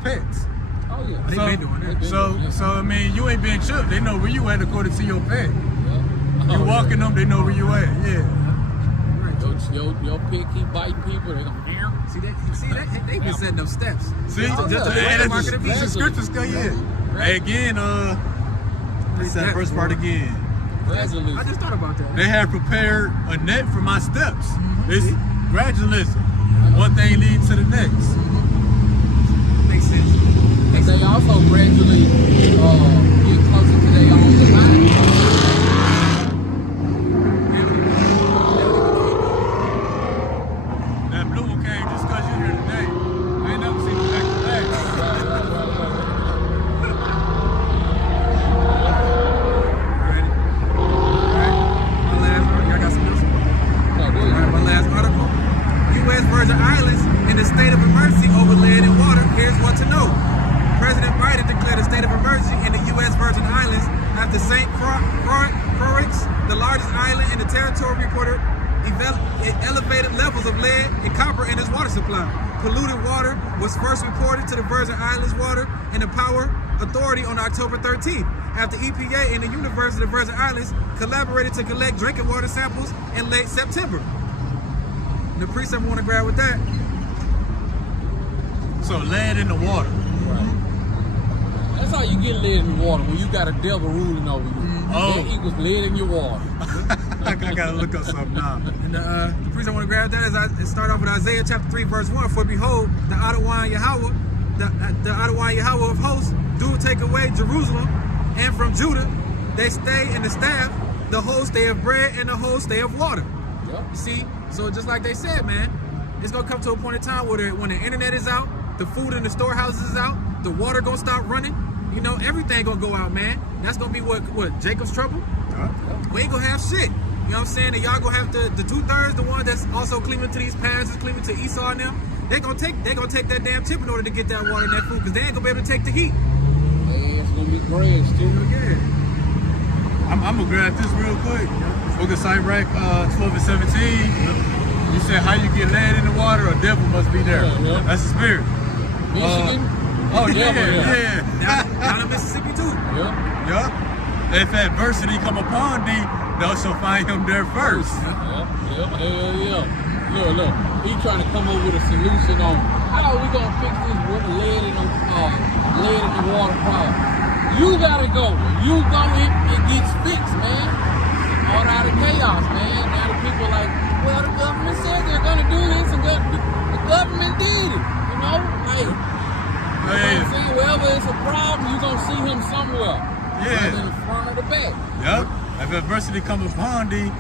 pets. Oh yeah. They been doing that. So I mean, you ain't been chipped. They know where you at according to your pet. Yeah. You walking them, they know where you at. Yeah. Your pig keep biting people, they gonna hear. See that? They been setting up steps. See, Oh, just yeah. add Market the of beast. scriptures go yeah. Hey, again, what's that first part again? Gradually. I just thought about that. They have prepared a net for my steps. It's gradualism. One thing leads to the next. Makes sense. And they also gradually get closer to their own demise. That blue one came just because you're here today. I ain't never seen it back to back. Ready? Alright. My last article. I got some else. Alright, my last article. U.S. Virgin Islands in the state of emergency over lead and water. Here's what to know. President Biden declared a state of emergency in the U.S. Virgin Islands after St. Croix, the largest island in the territory, reported elevated levels of lead and copper in its water supply. Polluted water was first reported to the Virgin Islands Water and the Power Authority on October 13th, after EPA and the University of the Virgin Islands collaborated to collect drinking water samples in late September. The precept want to grab with that. So lead in the water. That's how you get lead in the water, when you got a devil ruling over you. Oh. That equals lead in your water. I gotta look up something now. And the precept want to grab that is I start off with Isaiah chapter 3 verse 1. For behold, the Adonai Yahweh, the Adonai Yahweh of hosts, do take away Jerusalem, and from Judah they stay in the staff, the host they have bread and the host they have water. Yep. You see, so just like they said, man, it's gonna come to a point in time where when the internet is out, the food in the storehouses is out, the water gonna stop running. You know, everything gonna go out, man. That's gonna be what Jacob's trouble. We ain't gonna have shit. You know what I'm saying? And y'all gonna have the 2/3, the one that's also cleaving to these parents, is cleaving to Esau and them. They gonna take that damn chip in order to get that water and that food, because they ain't gonna be able to take the heat. Hey, it's gonna be grass too. Yeah. I'm gonna grab this real quick. Book of Sirach 12 and 17. You said how you get lead in the water, a devil must be there. Yeah. That's the spirit. Michigan? Oh yeah, Devil, yeah. Down in Mississippi too. Yep. Yup. If adversity come upon thee, thou shalt find him there first. Yep. Hell yeah. Look. He trying to come up with a solution on how we gonna fix this lead in the water problem. You gotta go. You go, it gets fixed, man. All out of chaos, man. Now the people like, well, the government said they're gonna do this, and the government did it. You know, like, you know what I'm saying? Wherever it's a problem, you gonna see him somewhere. Yeah. Whether in the front or the back. Yup. If adversity come upon thee,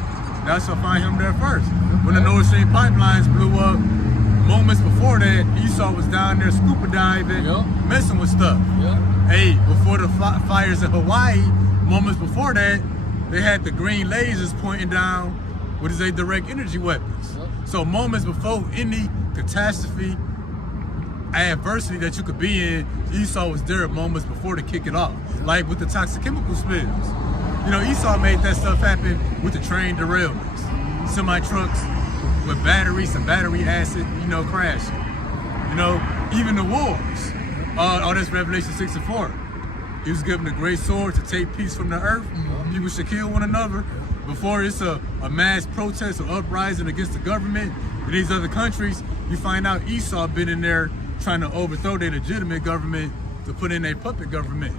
thou shalt find him there first. When the Nord Stream pipelines blew up, moments before that, Esau was down there scuba diving, messing with stuff. Yeah. Hey, before the fires in Hawaii, moments before that, they had the green lasers pointing down what is they direct energy weapons. Yep. So moments before any catastrophe, adversity that you could be in, Esau was there moments before to kick it off. Like with the toxic chemical spills. You know, Esau made that stuff happen with the train derailments. Semi-trucks with batteries and battery acid, you know, crashing. You know, even the wars. That's Revelation 6 and 4. He was given a great sword to take peace from the earth. People should kill one another. Before it's a mass protest or uprising against the government in these other countries, you find out Esau been in there trying to overthrow their legitimate government to put in a puppet government.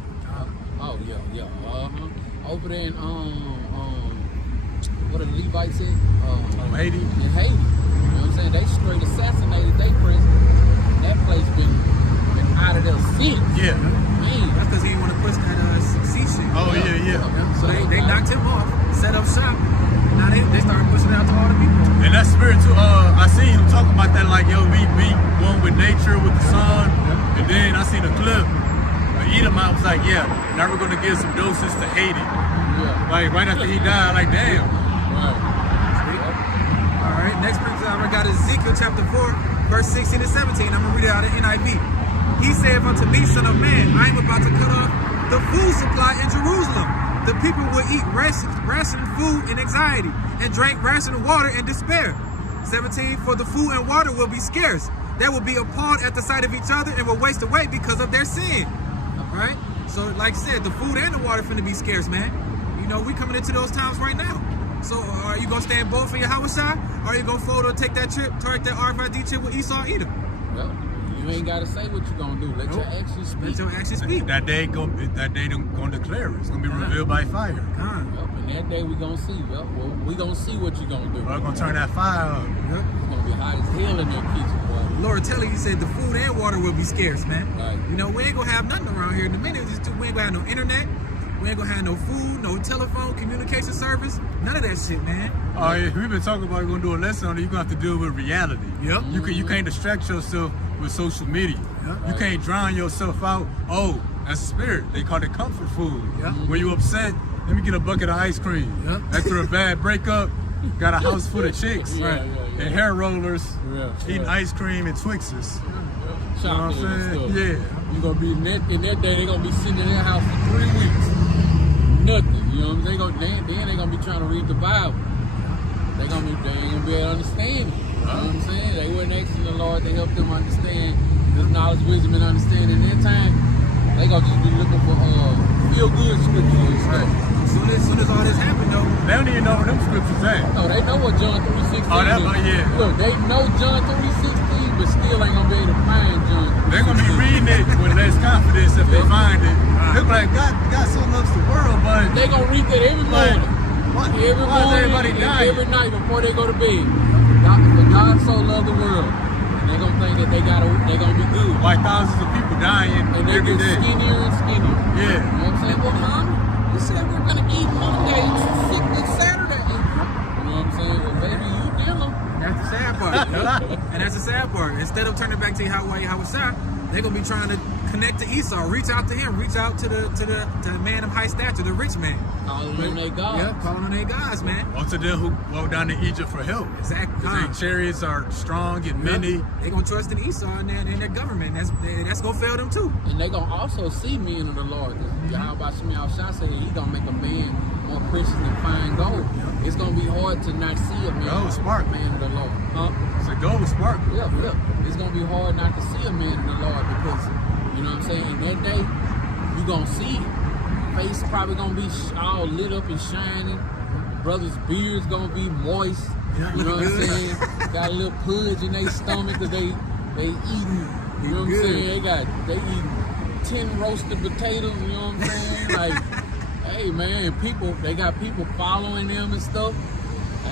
Yeah. Over there in what did the Levites say? Haiti. In Haiti. You know what I'm saying? They straight assassinated their president. That place been out of their since. Yeah. Man. That's because he didn't want to push that sea shit. Oh yeah. Yeah. So they knocked him off, set up shop. Now they started pushing it out to all the people. And that spirit too, I seen him talk about that like, yo, we one with nature, with the sun. And then I seen a clip. Edomite was like, yeah, now we're gonna give some doses to Haiti. Yeah. Like right after he died, like damn. Right. All right, next scripture I got Ezekiel chapter 4, verse 16 and 17. I'm gonna read it out of NIV. He said unto me, son of man, I am about to cut off the food supply in Jerusalem. The people will eat rationed food in anxiety and drink rationed water in despair. 17, for the food and water will be scarce. They will be appalled at the sight of each other and will waste away because of their sin. Right? So like I said, the food and the water finna be scarce, man. You know, we coming into those times right now. So are you gonna stand bold for your Hawashai? Or are you gonna fold or take that trip, take that RFID chip with Esau Edom? Well, you ain't gotta say what you gonna do. Let your actions speak. Let your actions speak. That day gonna declare it. It's gonna be revealed by fire. God. Well, and that day we gonna see. Well, we gonna see what you gonna do. We're gonna turn that fire up. Yep. It's gonna be hot as hell in that kitchen, boy. Lord tell you said the food and water will be scarce, man. Right. You know, we ain't gonna have nothing around here in a minute. We ain't gonna have no internet. We ain't gonna have no food, no telephone, communication service. None of that shit, man. Oh yeah, we've been talking about we're gonna do a lesson on it. You're gonna have to deal with reality. Yep. You can't distract yourself with social media. Yep. You can't drown yourself out. Oh, that's a spirit. They call it comfort food. Yep. When you upset, let me get a bucket of ice cream. Yep. After a bad breakup, got a house full of chicks Yeah, and hair rollers, Yeah, eating yeah. ice cream and Twixes. You know what Shopping I'm and saying? stuff. Yeah. You gonna be in that day. They gonna be sitting in their house for 3 weeks. Nothing. You know what I'm saying? Then they gonna be trying to read the Bible. They ain't gonna be able to understand it. You know what I'm saying? They weren't asking the Lord to help them understand His knowledge, wisdom, and understanding. In that time, they gonna just be looking for feel good scriptures. Right. As soon as all this happened, though, They don't even know where them scriptures at. No, they know what John 3:16 Oh, that- is. oh, yeah. Look, they know John 3:16, but still ain't gonna be able to find John 3:16. They're gonna be reading it with less confidence if they find it. They're like, God so loves the world, but They gonna read that every morning. why Every is morning everybody and dying? every night before they go to bed. For God so loved the world. And they gonna think that they gonna be good. Why thousands of people dying And they every get day? skinnier and skinnier. Yeah. You know what I'm saying? Well, Mom, you said we're gonna eat Monday, Saturday. You know what I'm saying? Well, baby, you dinner. that's the sad part. And that's the sad part. Instead of turning back to Hawashai, they're gonna be trying to connect to Esau, reach out to him, reach out to the man of high stature, the rich man. Calling on their God. Yeah, calling on their gods, man. Or to them who go down to Egypt for help. Exactly. Because their chariots are strong and many. They gonna trust in Esau and their government. That's gonna fail them too. And they gonna also see men of the Lord. Yahweh Shem Yahushua said he gonna make a man more precious than fine gold. It's gonna be hard to not see a man, Gold spark. man of the Lord. Huh? It's a gold spark. Yeah. It's gonna be hard not to see a man of the Lord because, you know what I'm saying, in that day, you gonna see it. Face probably gonna be all lit up and shining. Brothers' beards gonna be moist. Yeah, You know what I'm looking good. saying? Got a little pudge in their stomach because they eating. You know what I'm Good. saying? They eating 10 roasted potatoes. You know what I'm saying? Like, hey man, they got people following them and stuff.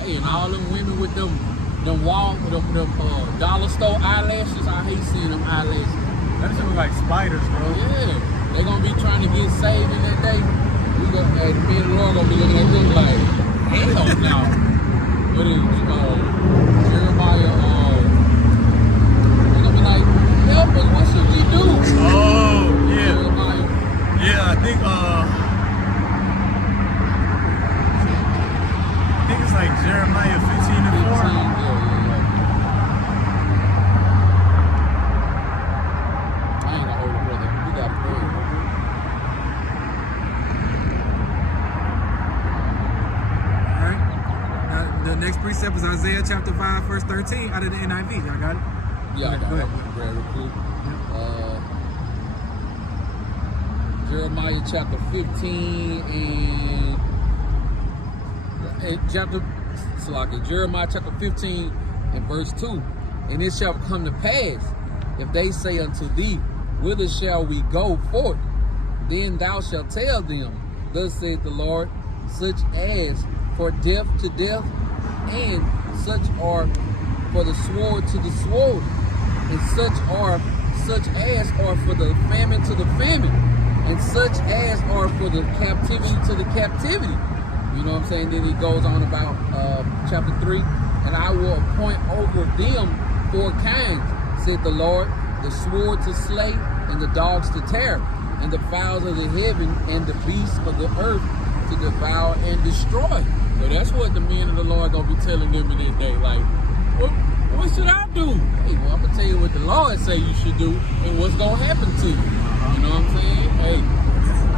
Hey, and all them women with them dollar store eyelashes. I hate seeing them eyelashes. That just look like spiders, bro. Yeah, they gonna be trying to get saved in that day. Me and the Lord gonna be looking at them like, hell no. What is Jeremiah? They're gonna be like, help us, what should we do? Oh, yeah. Jeremiah, Yeah, I think it's like Jeremiah 15 and 4. 15, yeah. I ain't gonna hold it, brother. We gotta pray. All right. Now, the next precept is Isaiah chapter 5, verse 13 out of the NIV. Y'all got it? Yeah, I got Go it. ahead. I'm gonna grab it quick. Jeremiah chapter 15 Jeremiah chapter 15 and verse 2. And it shall come to pass, if they say unto thee, whither shall we go forth? Then thou shalt tell them, thus saith the Lord, such as for death to death, and such are for the sword to the sword, and such as are for the famine to the famine, and such as are for the captivity to the captivity. You know what I'm saying? Then he goes on about chapter 3, and I will appoint over them 4 kinds, said the Lord, the sword to slay, and the dogs to tear, and the fowls of the heaven, and the beasts of the earth to devour and destroy. So that's what the men of the Lord gonna be telling them in that day. Like, what should I do? Hey, well, I'm gonna tell you what the Lord say you should do, and what's gonna happen to you. You know what I'm saying? Hey,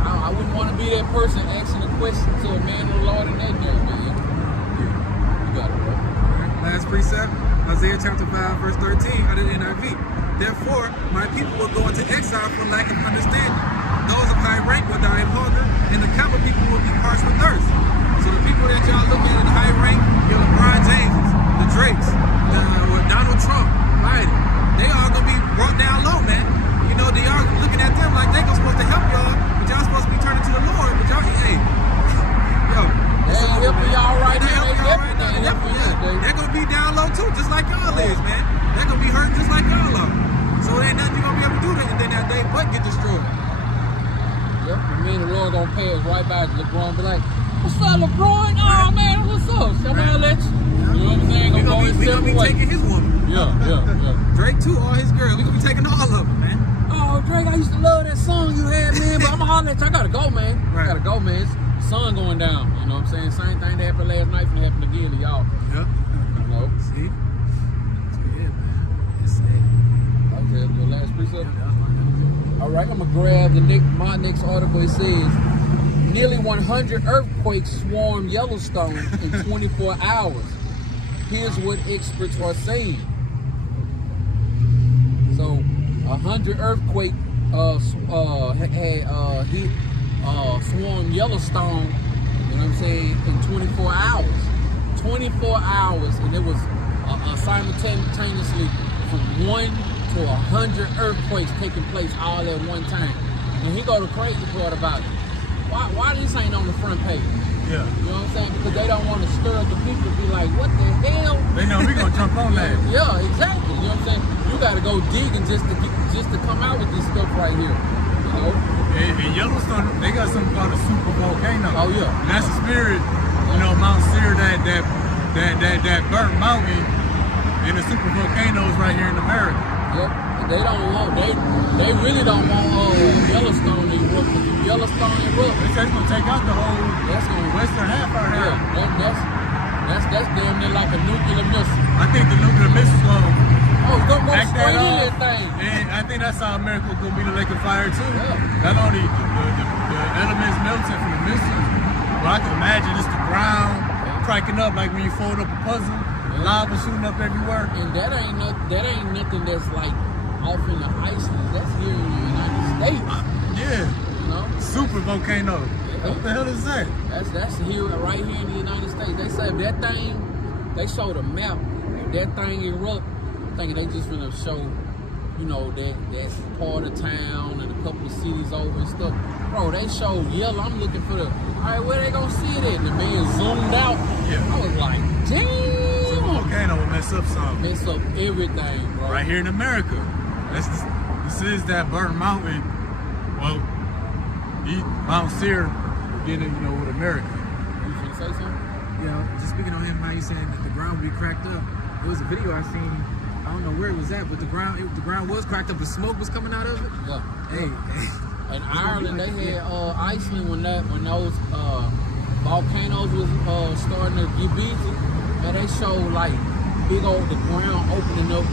I wouldn't want to be that person asking a question to a man of the Lord in that day, man. You got it, bro. Last precept, Isaiah chapter 5, verse 13 out of the NIV. Therefore, my people will go into exile for lack of understanding. Those of high rank will die of hunger, and the common people will be parched with thirst. So the people that y'all look at in high rank, your LeBron James, the Drakes, Donald Trump, Biden, they all gonna be brought down low, man. You know, they are looking at them like they supposed to help y'all, but y'all supposed to be turning to the Lord, but y'all, hey, yo. They ain't helping y'all right now. They helping y'all. They're gonna be down low too, just like y'all is, man. They're gonna be hurting just like y'all are. So there ain't nothing you gonna be able to do to them that day but get destroyed. Yep, the men of the Lord gonna pay us right back. LeBron be like, what's up, LeBron? Oh man, what's up? Somebody let you. You know what I'm saying? We gonna be taking his woman. Yeah. Drake too, all his girls. We gonna be taking all of them, man. Oh, Drake, I used to love that song you had, man, but I'ma holler at you. I gotta go, man. Right. I gotta go, man. It's sun going down. You know what I'm saying? Same thing that happened last night finna happen again to y'all. Yep. You know? See? Yeah, man. It's sad. That was the last precept. All right, I'm gonna grab my next article. It says, nearly 100 earthquakes swarmed Yellowstone in 24 hours. Here's what experts are saying. So, 100 earthquake hit swarmed Yellowstone, you know what I'm saying, in 24 hours. 24 hours, and it was simultaneously from 1 to 100 earthquakes taking place all at one time. And he go the crazy part about it. Why this ain't on the front page? Yeah. You know what I'm saying? Because they don't want to stir up the people to be like, what the hell? They know we gonna jump on that. Yeah, exactly. You know what I'm saying? You got to go digging just to come out with this stuff right here. You know? In Yellowstone, they got something called a super volcano. Oh yeah. And that's the spirit, you know, Mount Seir, that burnt mountain, and the super volcanoes right here in America. Yep. And they don't want. They really don't want Yellowstone to erupt. If Yellowstone erupt, They say it's gonna take out the whole that's gonna western half out here. yeah. That's damn near like a nuclear missile. I think the nuclear missile's gonna Oh, it's gonna go act straight that in off. that thing. And I think that's how America gonna be the lake of fire too. Yeah. Not only the elements melting from the missiles, but I can imagine it's the ground cracking up like when you fold up a puzzle, lava shooting up everywhere. And that ain't nothing that's like off in the Iceland. That's here in the United States. Yeah, You know? super volcano. What the hell is that? That's here right here in the United States. They say if that thing, they showed a map. If that thing erupt, I'm thinking they just gonna show, you know, that's part of town and a couple of cities over and stuff. Bro, they showed yellow. I'm looking for all right, where they gonna see it at? And the man zoomed out. Yeah. I was like, So the damn. volcano will mess up something. Mess up everything, bro. Right here in America. This is that burnt mountain. Well, Mount Seir, beginning, you know, with America. You finna say something? You know, just speaking on him, how you saying that the ground would be cracked up. It was a video I seen. I don't know where it was at, but the ground was cracked up. The smoke was coming out of it. Yeah. Hey, In Ireland, they had Iceland when those volcanoes was starting to get busy, and they showed like big old the ground opening up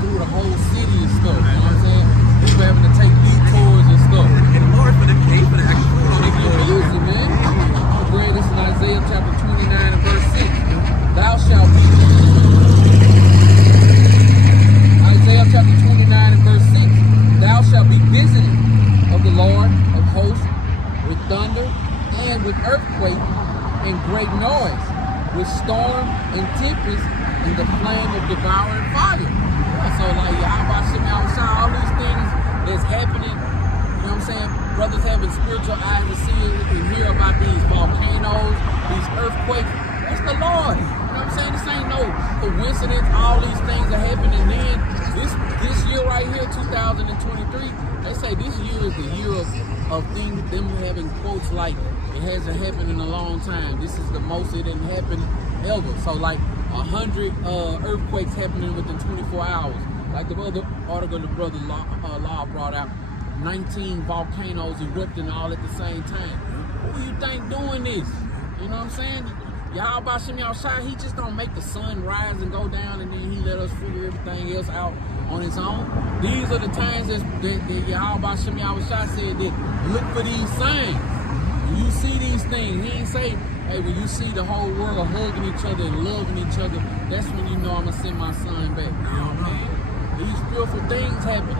through the whole city and stuff. You know what I'm saying? People having to take detours and stuff. and the Lord for them, he for the actual food on It's these easy, man. Greg, this is Isaiah chapter 29 and verse 6. Thou shalt be. Isaiah chapter 29 and verse 6. Thou shalt be visited of the Lord of hosts with thunder and with earthquake and great noise, with storm and tempest and the flame of devouring fire. So like all these things that's happening, you know what I'm saying? Brothers having spiritual eyes to see it and hear about these volcanoes, these earthquakes. That's the Lord. You know what I'm saying? This ain't no coincidence. All these things are happening. Then this this year right here, 2023, they say this year is the year of things, them having quotes like, it hasn't happened in a long time. This is the most it didn't happen ever. So like 100 earthquakes happening within 24 hours. Like the other article the brother Law brought out, 19 volcanoes erupting all at the same time. Who you think doing this? You know what I'm saying? Yahweh Shem Yahushua, he just don't make the sun rise and go down and then he let us figure everything else out on his own. These are the times that Yahweh Shem Yahushua said that look for these signs. When you see these things, he ain't say, hey, when you see the whole world hugging each other and loving each other, that's when you know I'm going to send my son back. No, man. These fearful things happen.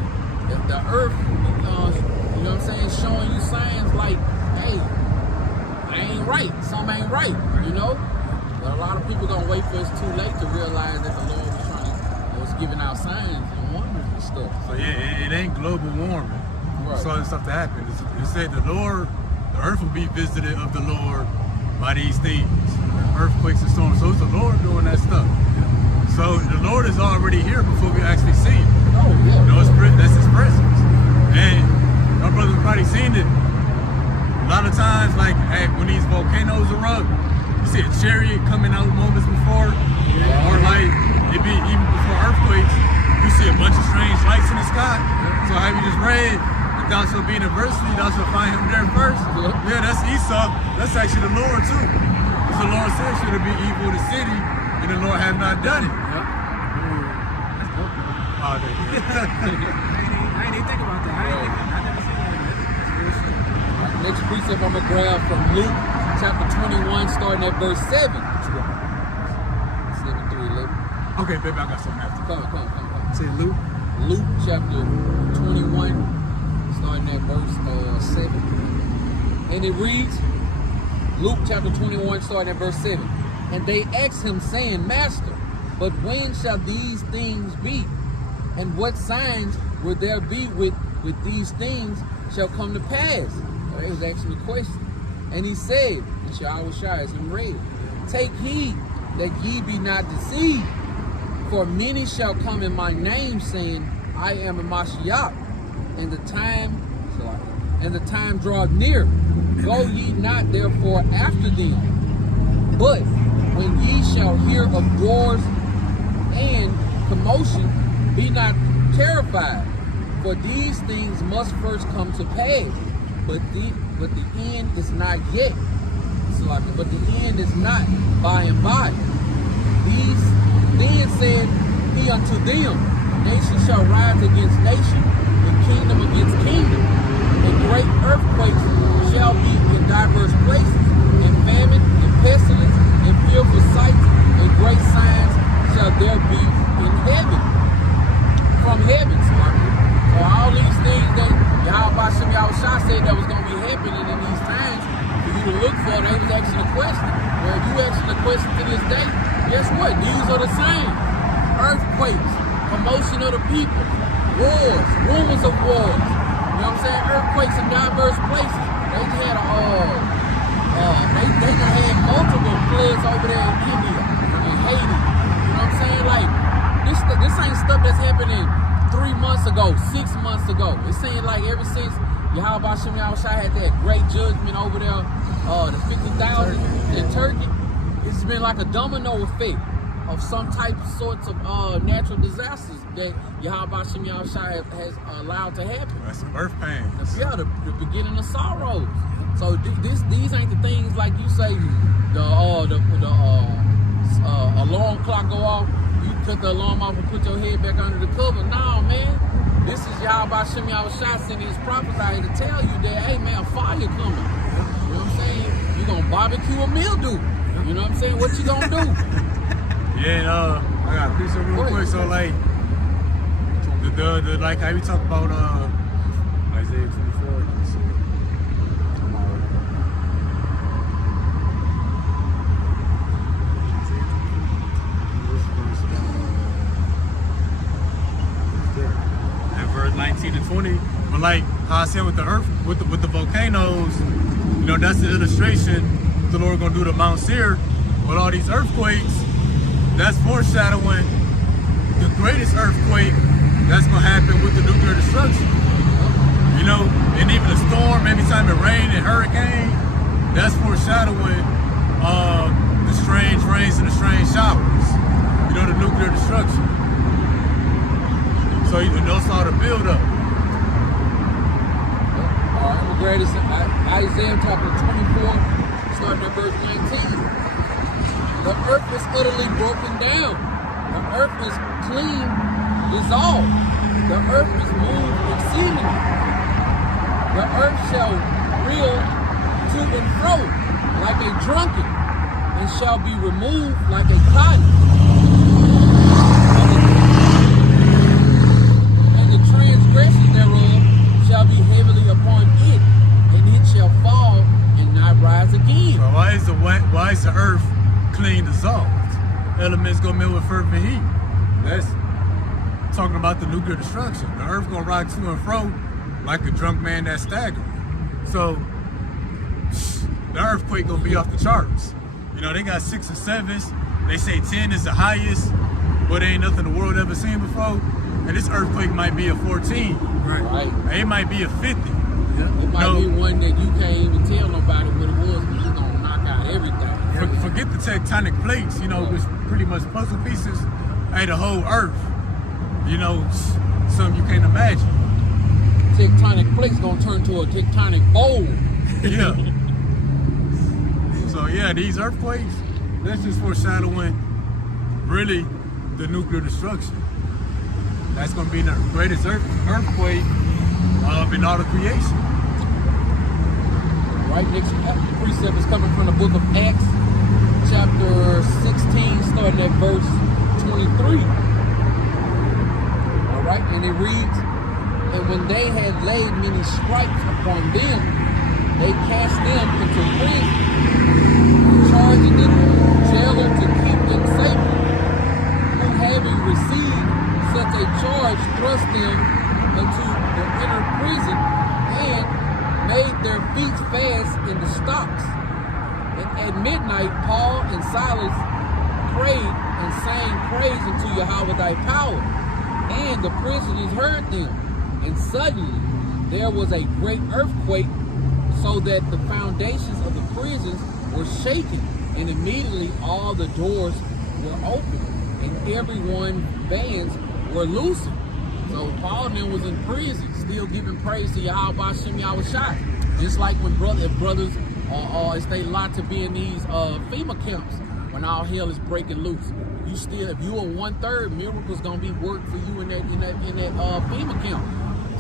The earth, you know what I'm saying, showing you signs like, hey, I ain't right. Something ain't right, you know? But a lot of people gonna wait for it's too late to realize that the Lord was giving out signs and wonders and stuff. So yeah, it ain't global warming. Right. So this stuff to happen. It said the earth will be visited of the Lord by these things, earthquakes and storms. So it's the Lord doing that stuff. So the Lord is already here before we actually see him. Oh yeah. You know, that's his presence. And my brother's probably seen it. A lot of times, like when these volcanoes erupt, you see a chariot coming out moments before, or like it be even before earthquakes, you see a bunch of strange lights in the sky. So how you just read, if thou shalt be in adversity, thou shalt find him there first. Yeah, that's Esau. That's actually the Lord too. Because the Lord said, should it be evil in the city, and the Lord have not done it. Oh, there you go. I ain't even think about that. I never seen that. Next precept I'm going to grab from Luke chapter 21, starting at verse 7. 7 through 11. Okay, baby, I got something after. Come. Say Luke. Luke chapter 21, starting at verse 7. And it reads, Luke chapter 21, starting at verse 7. And they asked him, saying, Master, but when shall these things be? And what signs will there be with these things shall come to pass? He was asking the question. And he said, which Yahweh Shai is in red, take heed that ye be not deceived, for many shall come in my name, saying, I am a Mashiach, and the time draweth near. Go ye not therefore after them. But when ye shall hear of wars and commotion, be not terrified, for these things must first come to pass. But the end is not yet. But the end is not by and by. Then said he unto them, nation shall rise against nation, and kingdom against kingdom, and great earthquakes shall be in diverse places, and famine, and pestilence, and fearful sights, and great signs shall there be in heaven, from heaven. So all these things that Yahweh Shem Yahushua said that was going to be happening in these times, for you to look for, they was asking a question. Well, if you asking a question to this day, guess what? These are the same. Earthquakes, commotion of the people, wars, rumors of wars. You know what I'm saying? Earthquakes in diverse places. They had they had multiple floods over there in India and Haiti. You know what I'm saying? Like this ain't stuff that's happening 3 months ago, 6 months ago. It seems like ever since Yahweh Shem Yahushua had that great judgment over there, the 50,000 in Turkey, it's been like a domino effect of some sorts of natural disasters that Yahweh Shem Yahushua has allowed to happen. That's some birth pains. Yeah, the beginning of sorrows. So these ain't the things like you say, the alarm clock go off, you cut the alarm off and put your head back under the cover. No, man. This is Yahweh Shem Yahushua sending his prophets out here to tell you that, hey, man, fire coming. You know what I'm saying? You're going to barbecue a mildew. You know what I'm saying? What you going to do? Yeah, I got a piece of real quick. So, like, like how we talk about Isaiah 24. Let's see. And verse 19 to 20. But like how I said with the earth, with the volcanoes, you know, that's the illustration the Lord gonna do to Mount Seir with all these earthquakes. That's foreshadowing the greatest earthquake that's gonna happen with the nuclear destruction. You know, and even a storm, anytime it rain and hurricane, that's foreshadowing the strange rains and the strange showers. You know, the nuclear destruction. So you know, it's all the build up. All right, the greatest Isaiah chapter 24, starting at verse 19. The earth is utterly broken down. The earth is clean, dissolved. The earth is moved exceedingly. The earth shall reel to and fro like a drunken, and shall be removed like a cotton. And the transgression thereof shall be heavily upon it, and it shall fall and not rise again. So why is the earth clean dissolved? Elements gonna melt with fervent heat. That's talking about the nuclear destruction. The earth gonna rock to and fro like a drunk man that's staggering. So the earthquake gonna be off the charts. You know, they got 6 or 7s. They say 10 is the highest, but ain't nothing the world ever seen before. And this earthquake might be a 14. Right. It might be a 50. It might be one that you can't even tell nobody what it was, because it's gonna knock out everything. Forget the tectonic plates, you know, which pretty much puzzle pieces. Hey, the whole earth, you know, something you can't imagine. Tectonic plates gonna turn to a tectonic bowl. Yeah. So yeah, these earthquakes, that's just foreshadowing really the nuclear destruction. That's gonna be the greatest earthquake in all of creation. Right, next precept is coming from the book of Acts, chapter 16, starting at verse 23. All right, and it reads, and when they had laid many stripes upon them, they cast them into prison, charging the jailer to keep them safe, who having received such a charge thrust them into the inner prison and made their feet fast in the stocks. And at midnight Paul and Silas prayed and sang praise unto Yahweh thy power, and the prisoners heard them. And suddenly there was a great earthquake, so that the foundations of the prisons were shaken, and immediately all the doors were open, and everyone's bands were loosened. So Paul and them was in prison, still giving praise to Yahweh Hashem Yahushai. Just like when brothers if they lot to be in these FEMA camps, when all hell is breaking loose. You still, if you are 1/3, miracles gonna be worked for you in that FEMA camp.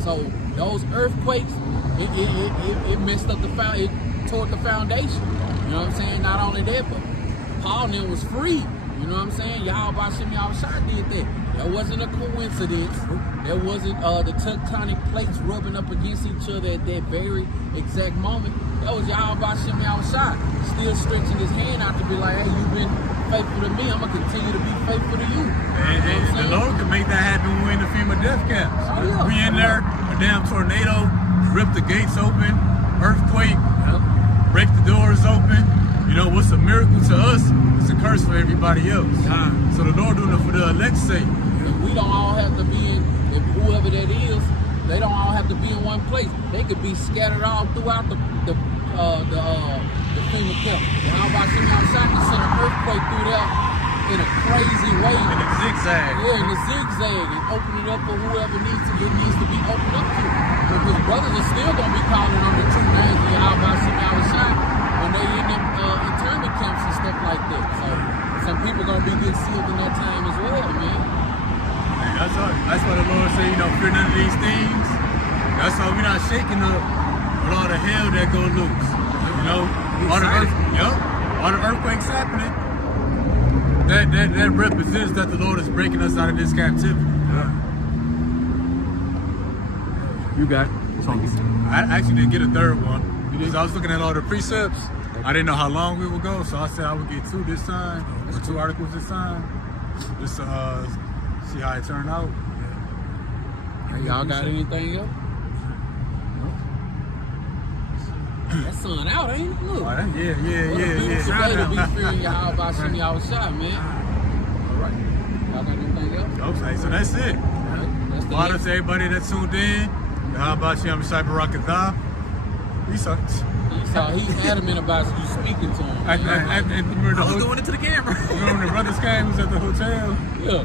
So those earthquakes, it messed up it toward the foundation. You know what I'm saying? Not only that, but Paul and them was free. You know what I'm saying? Yahweh Hashem Yahushai did that. That wasn't a coincidence. There wasn't the tectonic plates rubbing up against each other at that very exact moment. That was Yahweh Hashem Yahushai still stretching his hand out to be like, hey, you've been faithful to me, I'm going to continue to be faithful to you. And the Lord can make that happen when we're in the FEMA death camps. Oh, yeah. We in there, a damn tornado, rip the gates open, earthquake, break the doors open. You know, what's a miracle to us is a curse for everybody else. So the Lord doing it for the elect's sake. We don't all have to be in, if whoever that is, they don't all have to be in one place. They could be scattered all throughout the FEMA camp. And how about Hashem Yahushai can send an earthquake through there in a crazy way. In a zigzag. Yeah, in a zigzag, and open it up for whoever needs to be opened up to. Because brothers are still gonna be calling on the true names of Yahweh Hashem Yahushai when they in them internment camps and stuff like that. So some people gonna be getting sealed in that time as well, man. Hey, that's why the Lord said, you know, fear none of these things. That's why we're not shaking up with all the hell that go loose. You know, all the earthquakes happening. That represents that the Lord is breaking us out of this captivity. You got it. I actually didn't get a third one because I was looking at all the precepts. I didn't know how long we would go, so I said I would get 2 this time, or 2 articles this time, just to see how it turned out. Hey, y'all got anything else? That sun out, ain't it? Look. Oh, What a yeah. beautiful day to be fearing Yahweh Hashem Yahushai, man. All right. Y'all got anything else? Okay, so that's it. All right. That's Water to everybody that tuned in. How about you? I'm Cyber Rocket Thou. Research. He's adamant about you speaking to him. Remember the I was whole, doing it to the camera. remember when the brothers came, we was at the hotel. Yeah.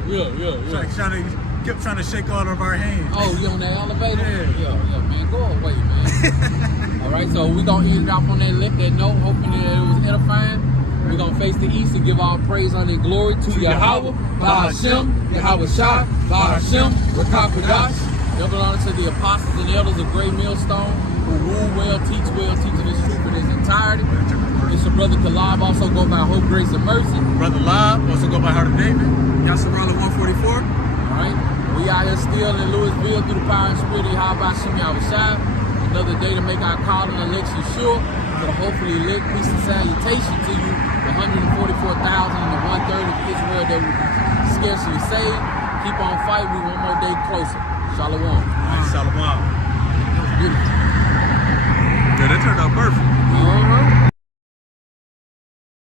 Kept trying to shake all of our hands. Oh, you on that elevator? Yeah. Yeah, man. Go away, man. All right, so we're going to end it off on that note, hoping that it was edifying. We're going to face the east and give all praise, honor, and glory to Yahweh, Bahashem, Yahweh Shah, Bahashem, Rakapadash. Double honor to the apostles and elders of Great Millstone who rule well, teaching this truth in its entirety. It's your brother Kalab, also go by Hope, Grace, and Mercy. Brother Live, also go by Heart of David. Yasserala 144. All right, we out here still in Louisville through the power and spirit of Yahweh Shem Yahweh Shai. Another day to make our call and election sure. So hopefully lit peace and salutation to you, the 144,000 and the 1/3 of Israel that will be scarcely saved. Keep on fighting, we one more day closer. Shalom. Shalom. Beautiful. Yeah, that turned out perfect.